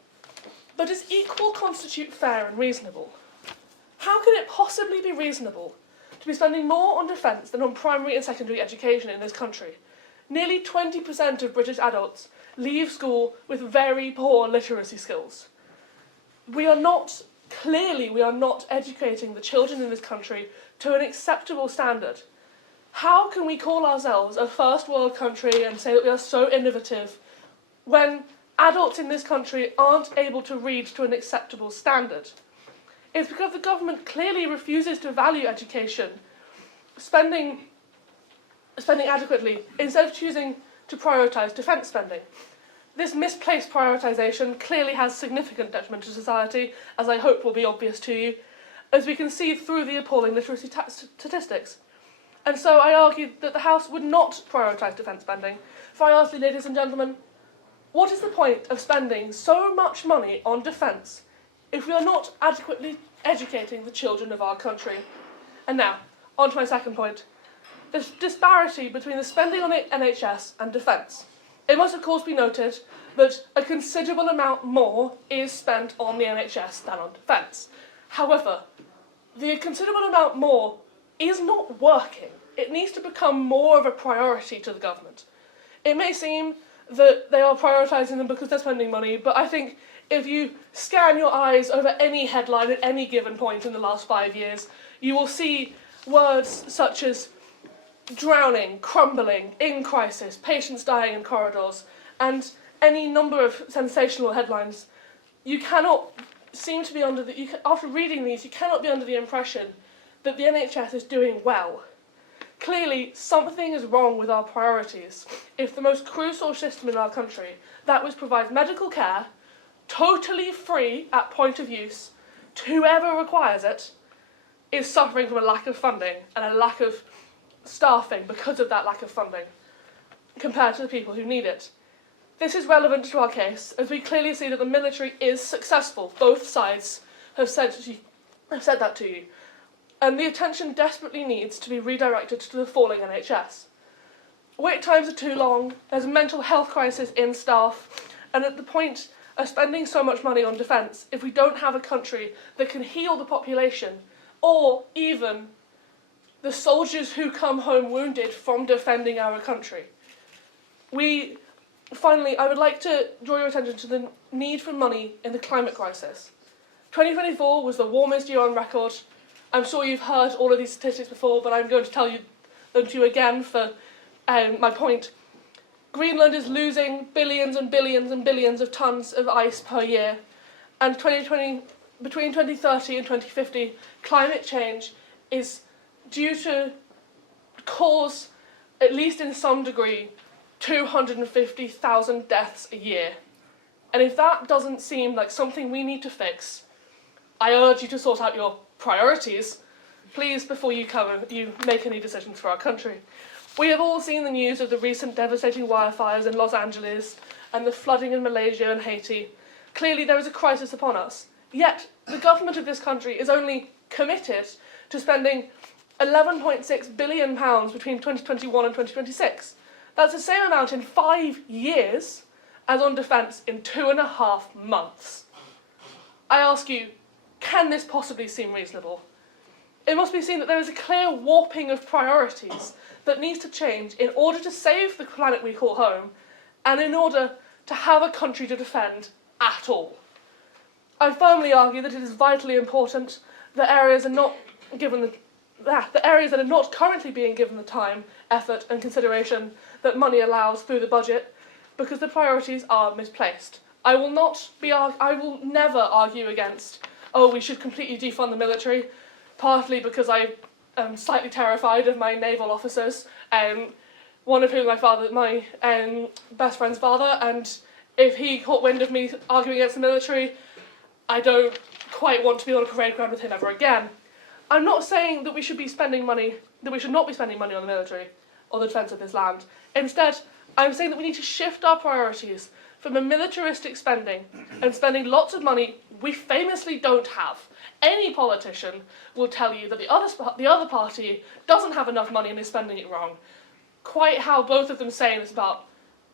but does equal constitute fair and reasonable? How can it possibly be reasonable to be spending more on defence than on primary and secondary education in this country? Nearly 20% of British adults leave school with very poor literacy skills. We are not clearly we are not educating the children in this country to an acceptable standard. How can we call ourselves a first world country and say that we are so innovative when adults in this country aren't able to read to an acceptable standard? It's because the government clearly refuses to value education, spending adequately, instead of choosing to prioritise defence spending. This misplaced prioritisation clearly has significant detriment to society, as I hope will be obvious to you, as we can see through the appalling literacy statistics. And so I argue that the House would not prioritise defence spending. For I ask you, ladies and gentlemen, what is the point of spending so much money on defence if we are not adequately educating the children of our country? And now, on to my second point. The disparity between the spending on the NHS and defence. It must of course be noted that a considerable amount more is spent on the NHS than on defence. However, the considerable amount more is not working. It needs to become more of a priority to the government. It may seem that they are prioritising them because they're spending money, but I think if you scan your eyes over any headline at any given point in the last 5 years, you will see words such as drowning, crumbling, in crisis, patients dying in corridors, and any number of sensational headlines. You cannot seem to be under the... after reading these, you cannot be under the impression that the NHS is doing well. Clearly, something is wrong with our priorities if the most crucial system in our country, that which provides medical care, totally free at point of use, to whoever requires it, is suffering from a lack of funding and a lack of staffing because of that lack of funding, compared to the people who need it. This is relevant to our case, as we clearly see that the military is successful. Both sides have said that to you. And the attention desperately needs to be redirected to the falling NHS. Wait times are too long, there's a mental health crisis in staff, and at the point of spending so much money on defence, if we don't have a country that can heal the population, or even the soldiers who come home wounded from defending our country. Finally, I would like to draw your attention to the need for money in the climate crisis. 2024 was the warmest year on record. I'm sure you've heard all of these statistics before, but I'm going to tell you them to you again for my point. Greenland is losing billions and billions and billions of tonnes of ice per year, and between 2030 and 2050, climate change is due to cause, at least in some degree, 250,000 deaths a year. And if that doesn't seem like something we need to fix, I urge you to sort out your priorities, please, before you make any decisions for our country. We have all seen the news of the recent devastating wildfires in Los Angeles and the flooding in Malaysia and Haiti. Clearly there is a crisis upon us. Yet the government of this country is only committed to spending £11.6 billion between 2021 and 2026. That's the same amount in 5 years as on defence in 2.5 months. I ask you, can this possibly seem reasonable? It must be seen that there is a clear warping of priorities that needs to change in order to save the planet we call home and in order to have a country to defend at all. I firmly argue that it is vitally important that areas are not given the areas that are not currently being given the time, effort and consideration that money allows through the budget, because the priorities are misplaced. I will never argue against, we should completely defund the military, partly because I am slightly terrified of my naval officers, one of whom my best friend's father, and if he caught wind of me arguing against the military, I don't quite want to be on a parade ground with him ever again. I'm not saying that we should not be spending money on the military or the defence of this land. Instead, I'm saying that we need to shift our priorities from a militaristic spending and spending lots of money we famously don't have. Any politician will tell you that the other party doesn't have enough money and is spending it wrong. Quite how both of them saying this about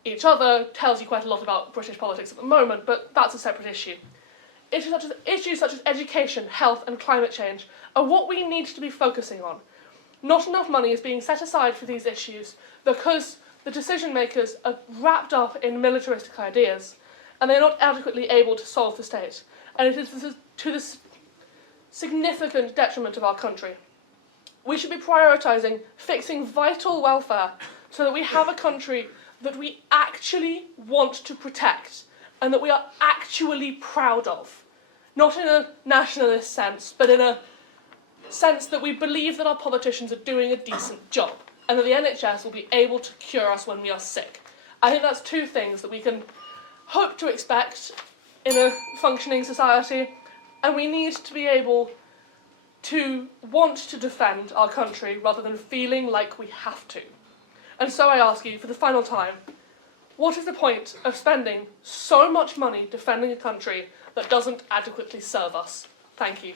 each other tells you quite a lot about British politics at the moment, but that's a separate issue. Issues such as education, health and climate change are what we need to be focusing on. Not enough money is being set aside for these issues because the decision makers are wrapped up in militaristic ideas and they're not adequately able to solve the state. And it is to significant detriment of our country. We should be prioritising fixing vital welfare so that we have a country that we actually want to protect and that we are actually proud of. Not in a nationalist sense, but in a sense that we believe that our politicians are doing a decent job and that the NHS will be able to cure us when we are sick. I think that's two things that we can hope to expect in a functioning society, and we need to be able to want to defend our country rather than feeling like we have to. And so I ask you, for the final time, what is the point of spending so much money defending a country that doesn't adequately serve us? Thank you.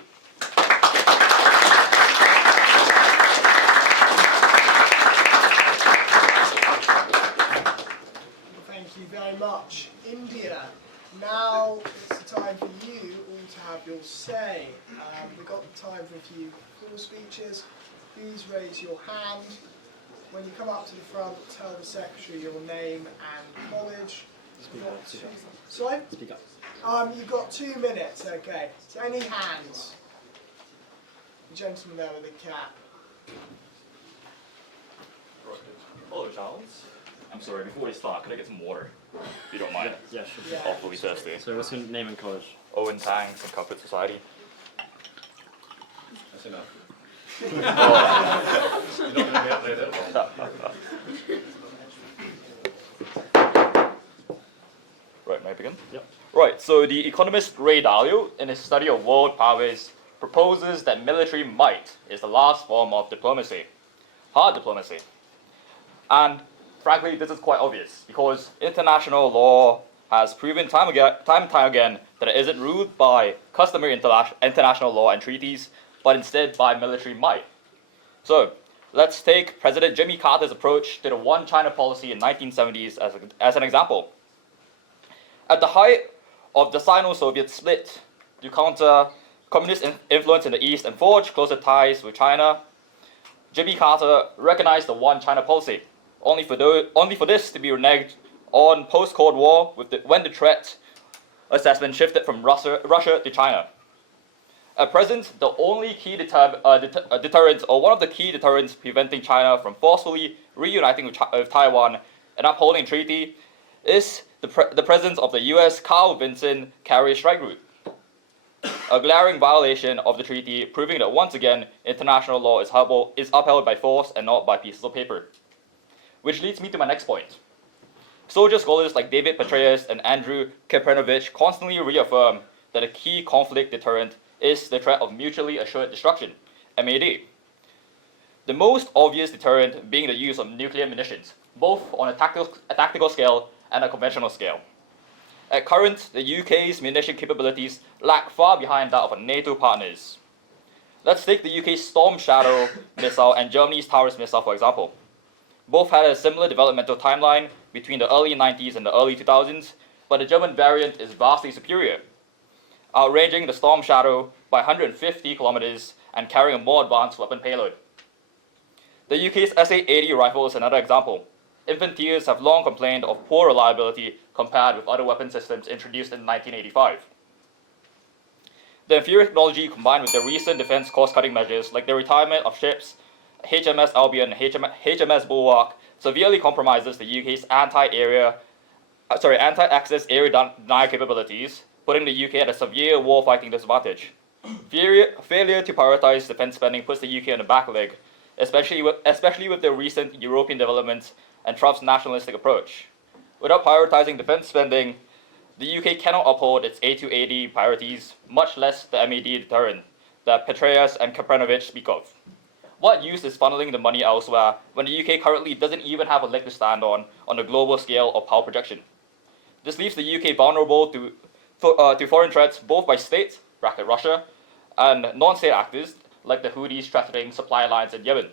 Thank you very much. India, now it's the time for you all to have your say. We've got time for a few full speeches. Please raise your hand. When you come up to the front, tell the secretary your name and college. Sorry? Speak up. You've got 2 minutes, okay. So any hands? The gentleman there with the cap. Hello, Charles. I'm sorry, before we start, could I get some water? If you don't mind. Yeah, sure. Yeah. Awfully thirsty. So what's your name and college? Owen Tang from Corporate Society. That's enough. Oh. You're not going to be up there that long. Right, may I begin? Yep. Right, so the economist Ray Dalio, in his study of world powers, proposes that military might is the last form of diplomacy. Hard diplomacy. And frankly, this is quite obvious, because international law has proven time and time again that it isn't ruled by customary international law and treaties, but instead by military might. So, let's take President Jimmy Carter's approach to the One China policy in the 1970s as an example. At the height of the Sino-Soviet split, to counter communist influence in the East and forge closer ties with China, Jimmy Carter recognized the One China policy, only for this to be reneged on post-Cold War when the threat assessment shifted from Russia to China. At present, the only key deterrent, or one of the key deterrents preventing China from forcefully reuniting with Taiwan and upholding treaty, is the presence of the U.S. Carl Vinson carrier strike group. A glaring violation of the treaty, proving that once again international law is upheld by force and not by pieces of paper. Which leads me to my next point. Soldier scholars like David Petraeus and Andrew Kapranovich constantly reaffirm that a key conflict deterrent is the threat of mutually assured destruction, MAD. The most obvious deterrent being the use of nuclear munitions, both on a tactical scale and a conventional scale. At current, the UK's munition capabilities lag far behind that of our NATO partners. Let's take the UK's Storm Shadow missile and Germany's Taurus missile, for example. Both had a similar developmental timeline between the early 90s and the early 2000s, but the German variant is vastly superior, outranging the Storm Shadow by 150 kilometers and carrying a more advanced weapon payload. The UK's SA-80 rifle is another example. Infanteers have long complained of poor reliability compared with other weapon systems introduced in 1985. The inferior technology, combined with the recent defense cost-cutting measures like the retirement of ships HMS Albion and HMS Bulwark, severely compromises the UK's anti-access area denial capabilities, putting the UK at a severe warfighting disadvantage. Failure to prioritize defense spending puts the UK on the back leg, especially with the recent European developments and Trump's nationalistic approach. Without prioritizing defense spending, the UK cannot uphold its A280 priorities, much less the MAD deterrent that Petraeus and Kapranovich speak of. What use is funneling the money elsewhere when the UK currently doesn't even have a leg to stand on the global scale of power projection? This leaves the UK vulnerable to foreign threats both by state, Russia, and non-state actors like the Houthis threatening supply lines in Yemen.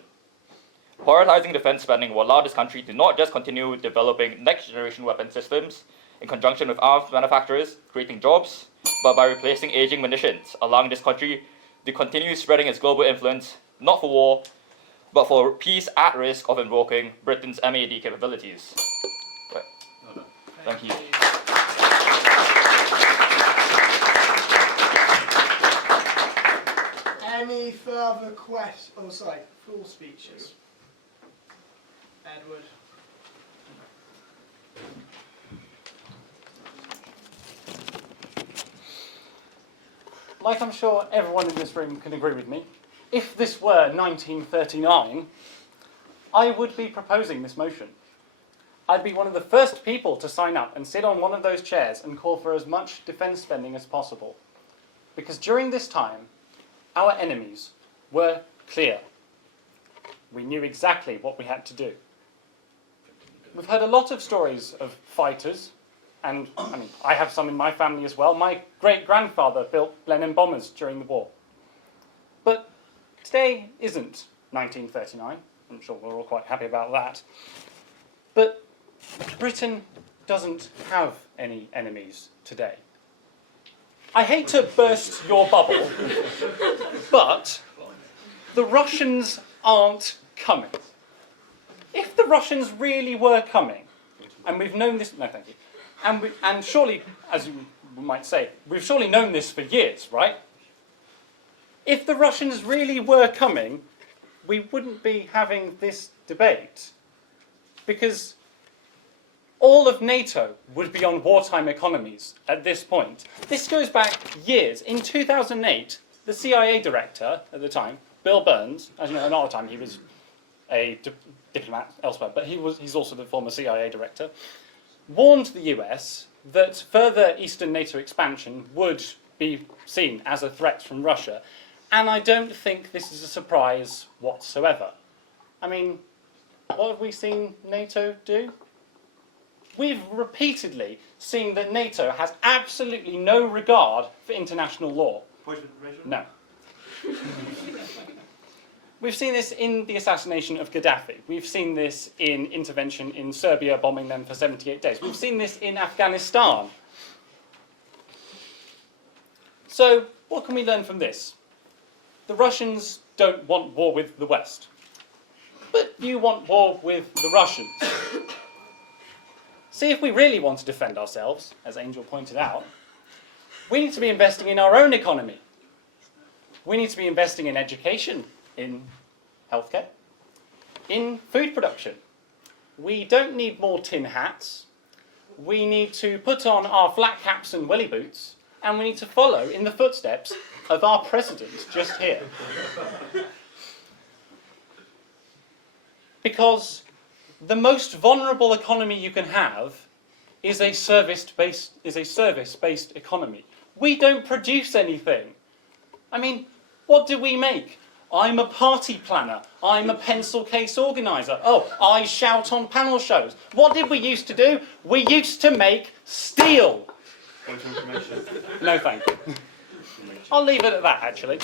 Prioritizing defense spending will allow this country to not just continue developing next-generation weapon systems in conjunction with arms manufacturers, creating jobs, but by replacing aging munitions, allowing this country to continue spreading its global influence, not for war, but for peace at risk of invoking Britain's MAD capabilities. Right. Thank you. Any further floor speeches? Edward. Like I'm sure everyone in this room can agree with me, if this were 1939, I would be proposing this motion. I'd be one of the first people to sign up and sit on one of those chairs and call for as much defence spending as possible. Because during this time, our enemies were clear. We knew exactly what we had to do. We've heard a lot of stories of fighters, and I have some in my family as well. My great-grandfather built Blenheim bombers during the war. But today isn't 1939. I'm sure we're all quite happy about that. But Britain doesn't have any enemies today. I hate to burst your bubble, but the Russians aren't coming. If the Russians really were coming, and we've known this, no thank you, and surely, as you might say, we've surely known this for years, right? If the Russians really were coming, we wouldn't be having this debate, because all of NATO would be on wartime economies at this point. This goes back years. In 2008, the CIA director at the time, Bill Burns, as you know, not at the time, he was a diplomat elsewhere, but he's also the former CIA director, warned the US that further Eastern NATO expansion would be seen as a threat from Russia. And I don't think this is a surprise whatsoever. I mean, what have we seen NATO do? We've repeatedly seen that NATO has absolutely no regard for international law. No. We've seen this in the assassination of Gaddafi. We've seen this in intervention in Serbia, bombing them for 78 days. We've seen this in Afghanistan. So, what can we learn from this? The Russians don't want war with the West. But you want war with the Russians. See, if we really want to defend ourselves, as Angel pointed out, we need to be investing in our own economy. We need to be investing in education, in healthcare, in food production. We don't need more tin hats. We need to put on our flat caps and welly boots, and we need to follow in the footsteps of our president just here. Because the most vulnerable economy you can have is a service-based economy. We don't produce anything. I mean, what do we make? I'm a party planner. I'm a pencil case organiser. Oh, I shout on panel shows. What did we used to do? We used to make steel. No, thank you. I'll leave it at that, actually.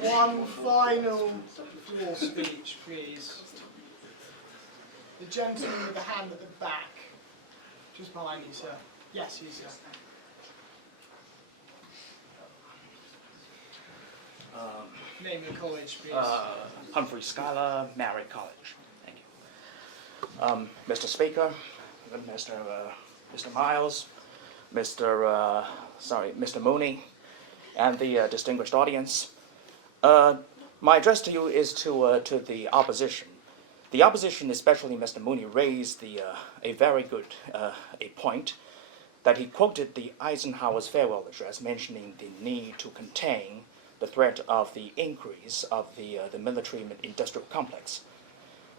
One final floor speech, please. The gentleman with the hand at the back, just behind you, sir. Yes, you, sir. Name your college, please. Humphrey Schuyler, Marriott College. Thank you. Mr. Speaker, Mr. Miles, Mr. Mooney, and the distinguished audience. My address to you is to the opposition. The opposition, especially Mr. Mooney, raised a very good a point that he quoted the Eisenhower's farewell address, mentioning the need to contain the threat of the increase of the military-industrial complex.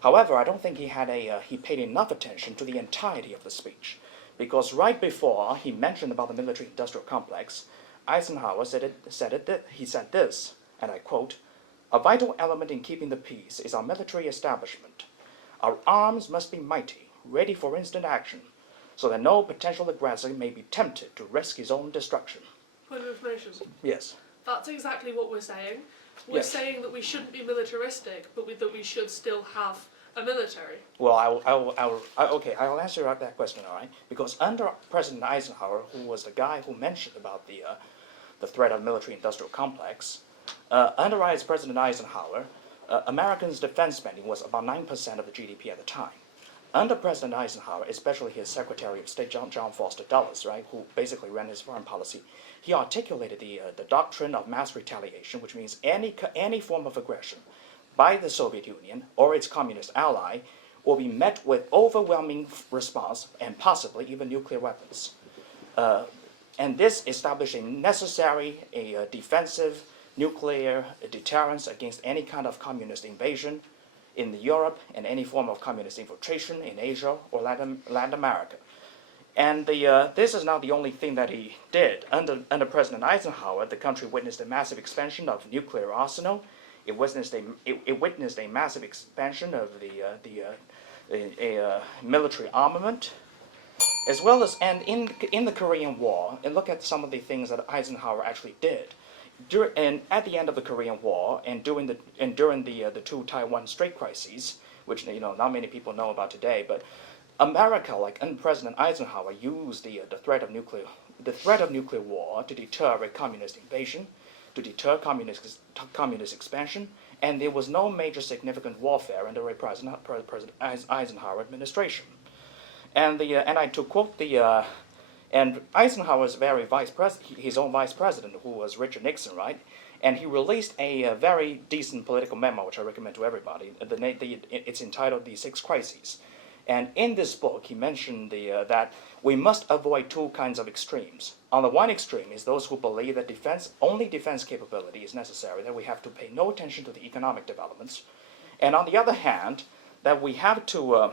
However, I don't think he paid enough attention to the entirety of the speech, because right before he mentioned about the military-industrial complex, Eisenhower said this, and I quote, "A vital element in keeping the peace is our military establishment. Our arms must be mighty, ready for instant action, so that no potential aggressor may be tempted to risk his own destruction." Point of information. Yes. That's exactly what we're saying. We're saying that we shouldn't be militaristic, but that we should still have a military. Well, I'll answer that question, all right? Because under President Eisenhower, who was the guy who mentioned about the threat of military-industrial complex, under President Eisenhower, Americans' defense spending was about 9% of the GDP at the time. Under President Eisenhower, especially his Secretary of State John Foster Dulles, right, who basically ran his foreign policy, he articulated the doctrine of mass retaliation, which means any form of aggression by the Soviet Union or its communist ally will be met with overwhelming response and possibly even nuclear weapons. And this established a necessary, defensive nuclear deterrence against any kind of communist invasion in Europe and any form of communist infiltration in Asia or Latin America. And this is not the only thing that he did. Under President Eisenhower, the country witnessed a massive expansion of nuclear arsenal. It witnessed a massive expansion of the military armament, as well as, and in the Korean War, and look at some of the things that Eisenhower actually did. And at the end of the Korean War, and during the two Taiwan Strait crises, which not many people know about today, but America, like under President Eisenhower, used the threat of nuclear war to deter a communist invasion, to deter communist expansion, and there was no major significant warfare under a President Eisenhower administration. And to quote and Eisenhower's his own vice president, who was Richard Nixon, right? And he released a very decent political memo, which I recommend to everybody. It's entitled "The Six Crises," and in this book, he mentioned that we must avoid two kinds of extremes. On the one extreme is those who believe that only defense capability is necessary, that we have to pay no attention to the economic developments, and on the other hand, that we have to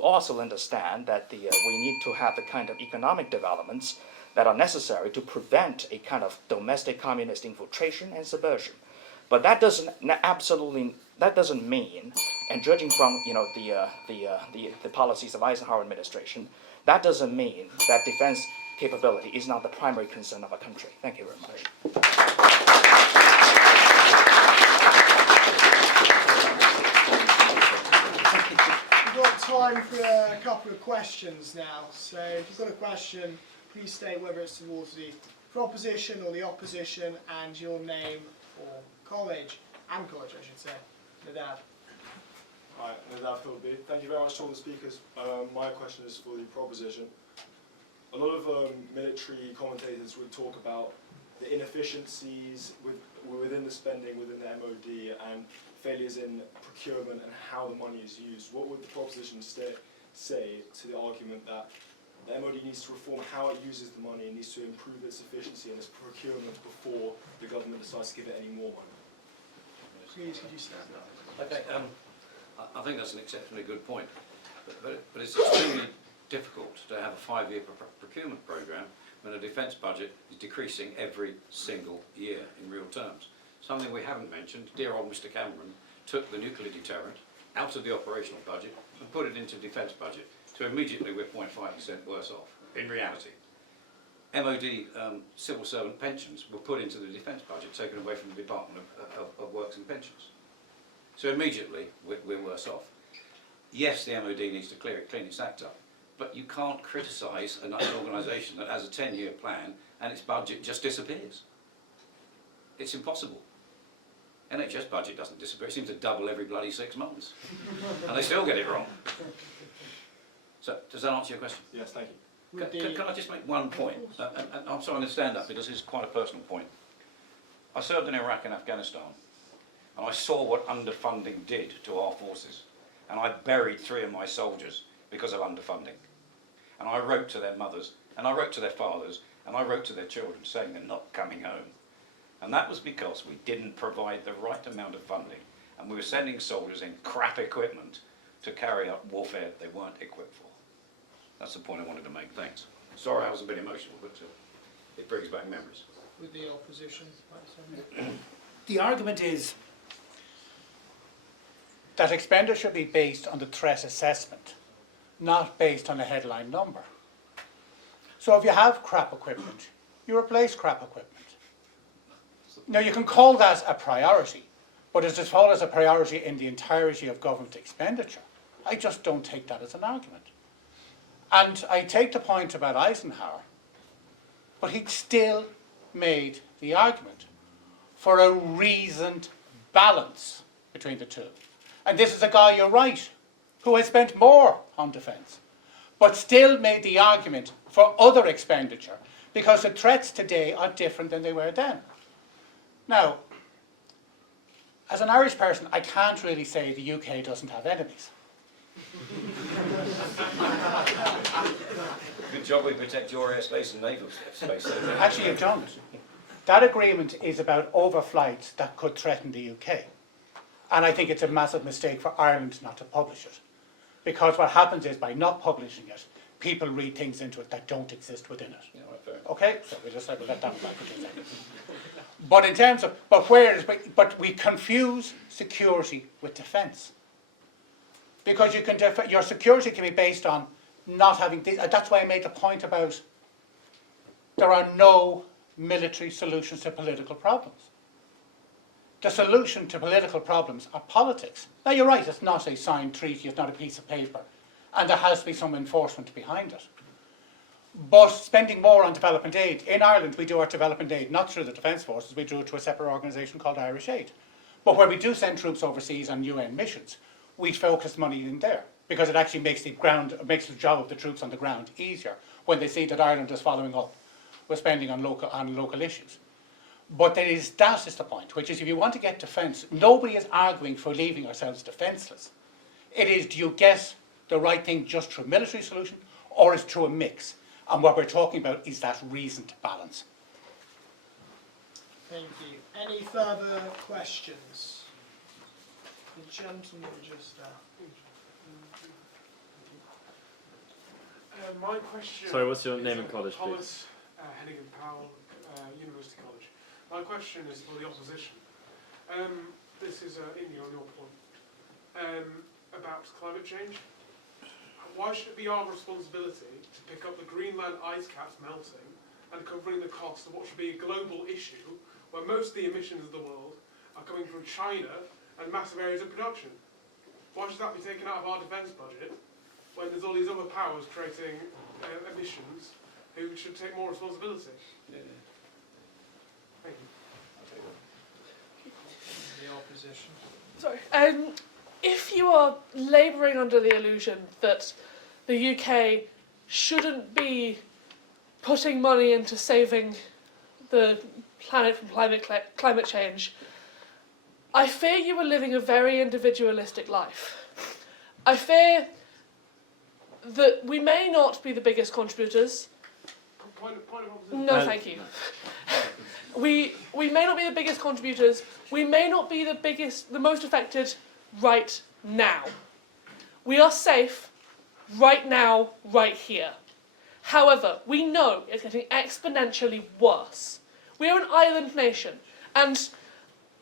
also understand that we need to have the kind of economic developments that are necessary to prevent a kind of domestic communist infiltration and subversion. But that doesn't mean, and judging from the policies of Eisenhower administration, that doesn't mean that defense capability is not the primary concern of a country. Thank you very much. We've got time for a couple of questions now. So if you've got a question, please state whether it's towards the proposition or the opposition and your name or college, I should say. Nadav. Hi, Nadav Philby. Thank you very much to all the speakers. My question is for the proposition. A lot of military commentators would talk about the inefficiencies within the spending within the MOD and failures in procurement and how the money is used. What would the proposition say to the argument that the MOD needs to reform how it uses the money and needs to improve its efficiency and its procurement before the government decides to give it any more money? Please, could you stand up? Okay, I think that's an exceptionally good point, but it's extremely difficult to have a 5-year procurement programme when the defence budget is decreasing every single year in real terms. Something we haven't mentioned, dear old Mr Cameron took the nuclear deterrent out of the operational budget and put it into defence budget, so immediately we're 0.5% worse off, in reality. MOD civil servant pensions were put into the defence budget, taken away from the Department of Works and Pensions. So immediately we're worse off. Yes, the MOD needs to clean its act up, but you can't criticise an organisation that has a 10-year plan and its budget just disappears. It's impossible. NHS budget doesn't disappear, it seems to double every bloody 6 months. And they still get it wrong. So, does that answer your question? Yes, thank you. Can I just make one point? And I'm sorry, I'm going to stand up because this is quite a personal point. I served in Iraq and Afghanistan, and I saw what underfunding did to our forces. And I buried 3 of my soldiers because of underfunding. And I wrote to their mothers, and I wrote to their fathers, and I wrote to their children saying they're not coming home. And that was because we didn't provide the right amount of funding, and we were sending soldiers in crap equipment to carry out warfare they weren't equipped for. That's the point I wanted to make. Thanks. Sorry I was a bit emotional, but it brings back memories. With the opposition. The argument is that expenditure be based on the threat assessment, not based on a headline number. So if you have crap equipment, you replace crap equipment. Now you can call that a priority, but does it fall as a priority in the entirety of government expenditure? I just don't take that as an argument. And I take the point about Eisenhower, but he still made the argument for a reasoned balance between the two. And this is a guy, you're right, who has spent more on defence, but still made the argument for other expenditure, because the threats today are different than they were then. Now, as an Irish person, I can't really say the UK doesn't have enemies. Good job we protect your airspace and naval space. Actually, you don't. That agreement is about overflights that could threaten the UK. And I think it's a massive mistake for Ireland not to publish it. Because what happens is, by not publishing it, people read things into it that don't exist within it. Yeah, right, fair. Okay? So we just have to let that back for 2 seconds. But in terms of, but we confuse security with defence. Because you can your security can be based on not having, that's why I made the point about there are no military solutions to political problems. The solution to political problems are politics. Now you're right, it's not a signed treaty, it's not a piece of paper, and there has to be some enforcement behind it. But spending more on development aid, in Ireland we do our development aid not through the Defence Forces, we do it to a separate organisation called Irish Aid. But where we do send troops overseas on UN missions, we focus money in there, because it actually makes the job of the troops on the ground easier when they see that Ireland is following up with spending on local issues. But that is the point, which is, if you want to get defence, nobody is arguing for leaving ourselves defenceless. It is, do you get the right thing just through a military solution, or is it through a mix? And what we're talking about is that reasoned balance. Thank you. Any further questions? The gentleman just My question. Sorry, what's your name is and college, please? Thomas Hennigan Powell, University College. My question is for the opposition. This is India on your point about climate change. Why should it be our responsibility to pick up the Greenland ice caps melting and covering the cost of what should be a global issue, where most of the emissions of the world are coming from China and massive areas of production? Why should that be taken out of our defence budget when there's all these other powers creating emissions who should take more responsibility? Yeah. Thank you. the opposition. Sorry. If you are labouring under the illusion that the UK shouldn't be putting money into saving the planet from climate change, I fear you are living a very individualistic life. I fear that we may not be the biggest contributors. Point of opposition. No, thank you. We may not be the biggest contributors. We may not be the most affected right now. We are safe right now, right here. However, we know it's getting exponentially worse. We are an island nation, and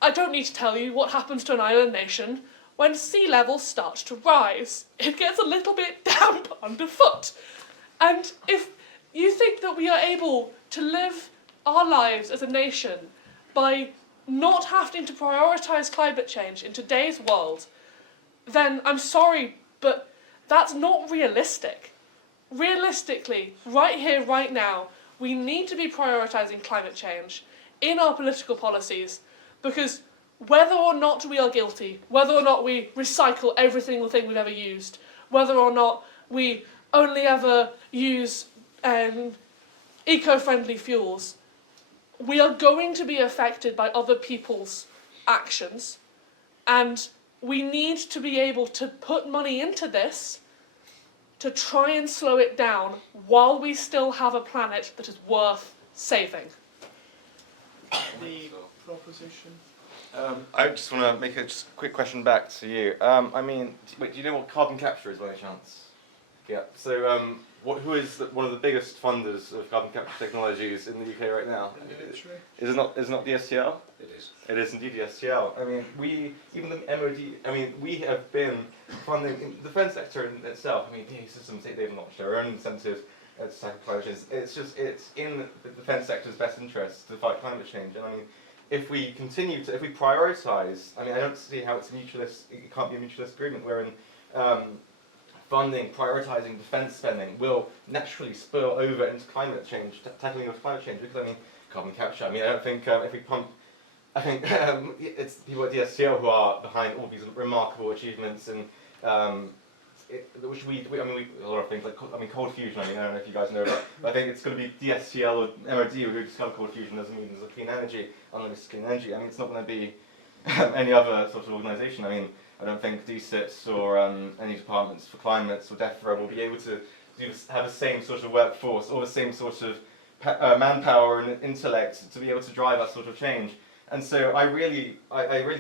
I don't need to tell you what happens to an island nation when sea levels start to rise. It gets a little bit damp underfoot. And if you think that we are able to live our lives as a nation by not having to prioritise climate change in today's world, then I'm sorry, but that's not realistic. Realistically, right here, right now, we need to be prioritising climate change in our political policies, because whether or not we are guilty, whether or not we recycle every single thing we've ever used, whether or not we only ever use eco-friendly fuels, we are going to be affected by other people's actions, and we need to be able to put money into this to try and slow it down while we still have a planet that is worth saving. The proposition. I just want to make a quick question back to you. I mean, wait, do you know what carbon capture is by any chance? Yeah. So, who is one of the biggest funders of carbon capture technologies in the UK right now? Is it not the STL? It is. It is indeed the STL. I mean, even the MOD. I mean, we have been funding the defence sector in itself. I mean, DA Systems, they've launched their own incentives to tackle climate change. It's in the defence sector's best interest to fight climate change. And I mean, if we prioritise, I mean, I don't see how it's a mutualist. It can't be a mutualist agreement wherein funding, prioritising defence spending will naturally spill over into climate change, tackling of climate change. Because I mean, carbon capture. I mean, I don't think if we pump I think it's people at DSTL who are behind all these remarkable achievements, and which a lot of things like cold fusion. I don't know if you guys know about, but I think it's going to be DSTL or MOD who discovered cold fusion doesn't mean there's a clean energy, unlimited clean energy. It's not going to be any other sort of organisation. I don't think DSITs or any departments for climates or death row will be able to have the same sort of workforce or the same sort of manpower and intellect to be able to drive that sort of change. And so I really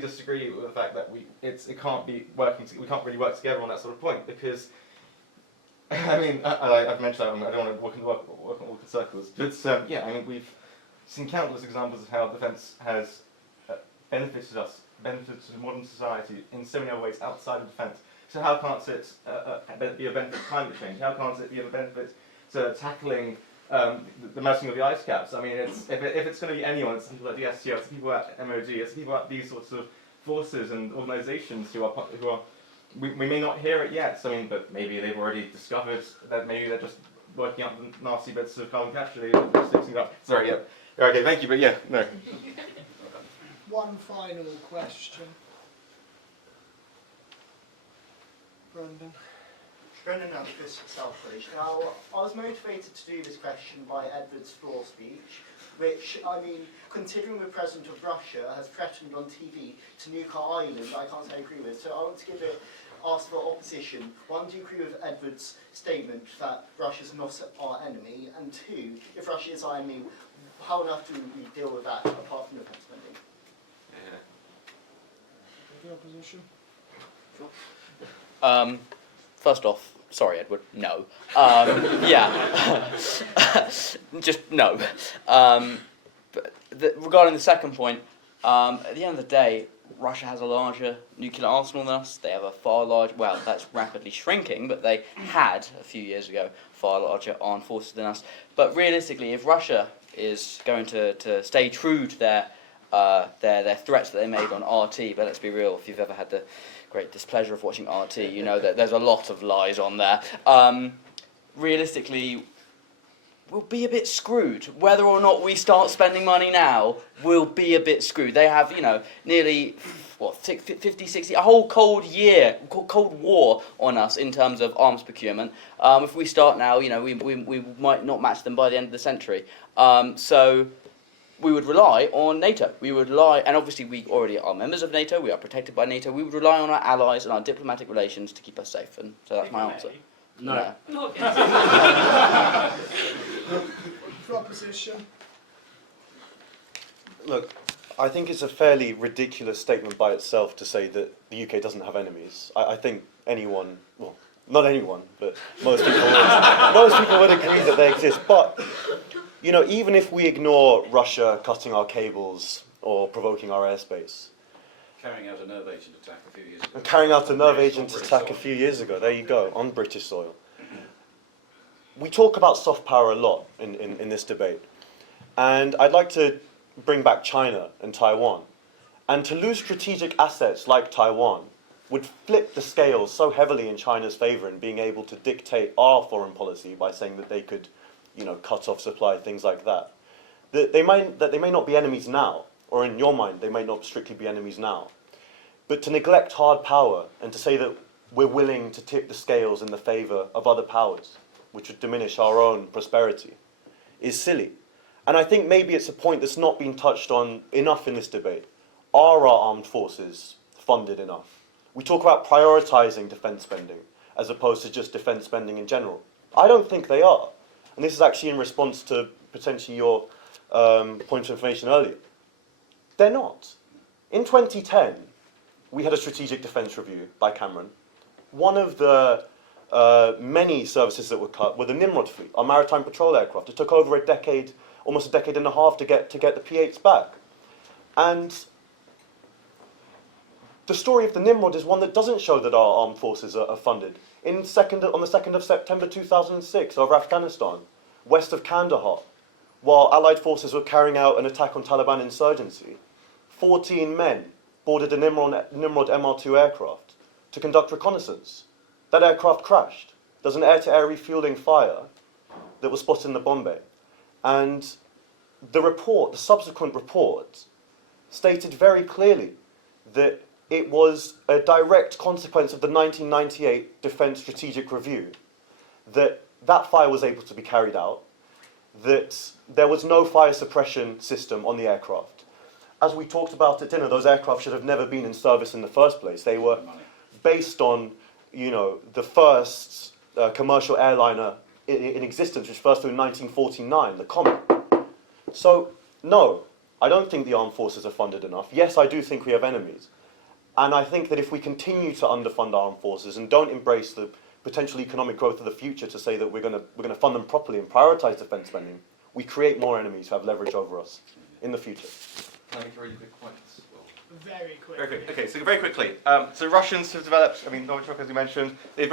disagree with the fact that it can't be working. We can't really work together on that sort of point, because I've mentioned that I don't want to walk in all the circles, but we've seen countless examples of how defence has benefited modern society in so many other ways outside of defence. So how can't it be a benefit to climate change? How can't it be a benefit to tackling the melting of the ice caps? If it's going to be anyone, it's people at the STO, it's people at MOD, it's people at these sorts of forces and organisations who are we may not hear it yet. But maybe they've already discovered that maybe they're just working out the nasty bits of carbon capture. They're fixing it up. Sorry, yeah. Okay, thank you, but yeah, no. One final question. Brendan Alcus, Southbridge. Now, I was motivated to do this question by Edward's floor speech, which, considering the President of Russia has threatened on TV to nuke our island, I can't say I agree with. So I want to ask for opposition. One, do you agree with Edward's statement that Russia's not our enemy? And two, if Russia is our enemy, how on earth do we deal with that apart from defence spending? The opposition? Sure. First off, sorry, Edward, no. Just no. Regarding the second point, at the end of the day, Russia has a larger nuclear arsenal than us. They have a far larger, well, that's rapidly shrinking, but they had, a few years ago, far larger armed forces than us. But realistically, if Russia is going to stay true to their threats that they made on RT, but let's be real, if you've ever had the great displeasure of watching RT, you know that there's a lot of lies on there. Realistically, we'll be a bit screwed. Whether or not we start spending money now, we'll be a bit screwed. They have, nearly, 50, 60, a whole Cold War on us in terms of arms procurement. If we start now, we might not match them by the end of the century. So we would rely on NATO. We would rely, and obviously we already are members of NATO, we are protected by NATO, we would rely on our allies and our diplomatic relations to keep us safe, and so that's my answer. No. For opposition? Look, I think it's a fairly ridiculous statement by itself to say that the UK doesn't have enemies. I think anyone, well, not anyone, but most people would agree that they exist. But even if we ignore Russia cutting our cables or provoking our airspace. Carrying out a nerve agent attack a few years ago. And carrying out a nerve agent attack a few years ago, there you go, on British soil. We talk about soft power a lot in this debate. And I'd like to bring back China and Taiwan. And to lose strategic assets like Taiwan would flip the scales so heavily in China's favour in being able to dictate our foreign policy by saying that they could cut off supply, things like that. That they may not be enemies now, or in your mind, they may not strictly be enemies now. But to neglect hard power and to say that we're willing to tip the scales in the favour of other powers, which would diminish our own prosperity, is silly. And I think maybe it's a point that's not been touched on enough in this debate. Are our armed forces funded enough? We talk about prioritising defence spending, as opposed to just defence spending in general. I don't think they are. And this is actually in response to potentially your point of information earlier. They're not. In 2010, we had a strategic defence review by Cameron. One of the many services that were cut were the Nimrod fleet, our maritime patrol aircraft. It took over almost a decade and a half to get the P8s back. And the story of the Nimrod is one that doesn't show that our armed forces are funded. On the 2nd of September 2006, over Afghanistan, west of Kandahar, while Allied forces were carrying out an attack on Taliban insurgency, 14 men boarded a Nimrod MR2 aircraft to conduct reconnaissance. That aircraft crashed. There's an air-to-air refueling fire that was spotted in the Bombay. And the subsequent report, stated very clearly that it was a direct consequence of the 1998 Defence Strategic Review that that fire was able to be carried out, that there was no fire suppression system on the aircraft. As we talked about at dinner, those aircraft should have never been in service in the first place. They were based on, the first commercial airliner in existence, which first flew in 1949, the Comet. So, no, I don't think the armed forces are funded enough. Yes, I do think we have enemies. And I think that if we continue to underfund our armed forces and don't embrace the potential economic growth of the future to say that we're going to fund them properly and prioritise defence spending, we create more enemies who have leverage over us in the future. Can I make a really quick point? Very quick. Very quick. Okay, so very quickly. So Russians have developed, Novichok, as you mentioned, they've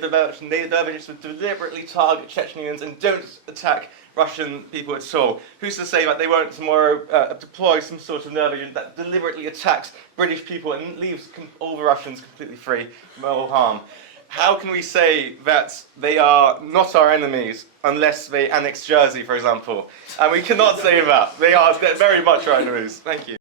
developed intelligence to deliberately target Chechens and don't attack Russian people at all. Who's to say that they won't tomorrow deploy some sort of nerve agent that deliberately attacks British people and leaves all the Russians completely free from all harm? How can we say that they are not our enemies unless they annex Jersey, for example? And we cannot say that. They're very much our enemies. Thank you.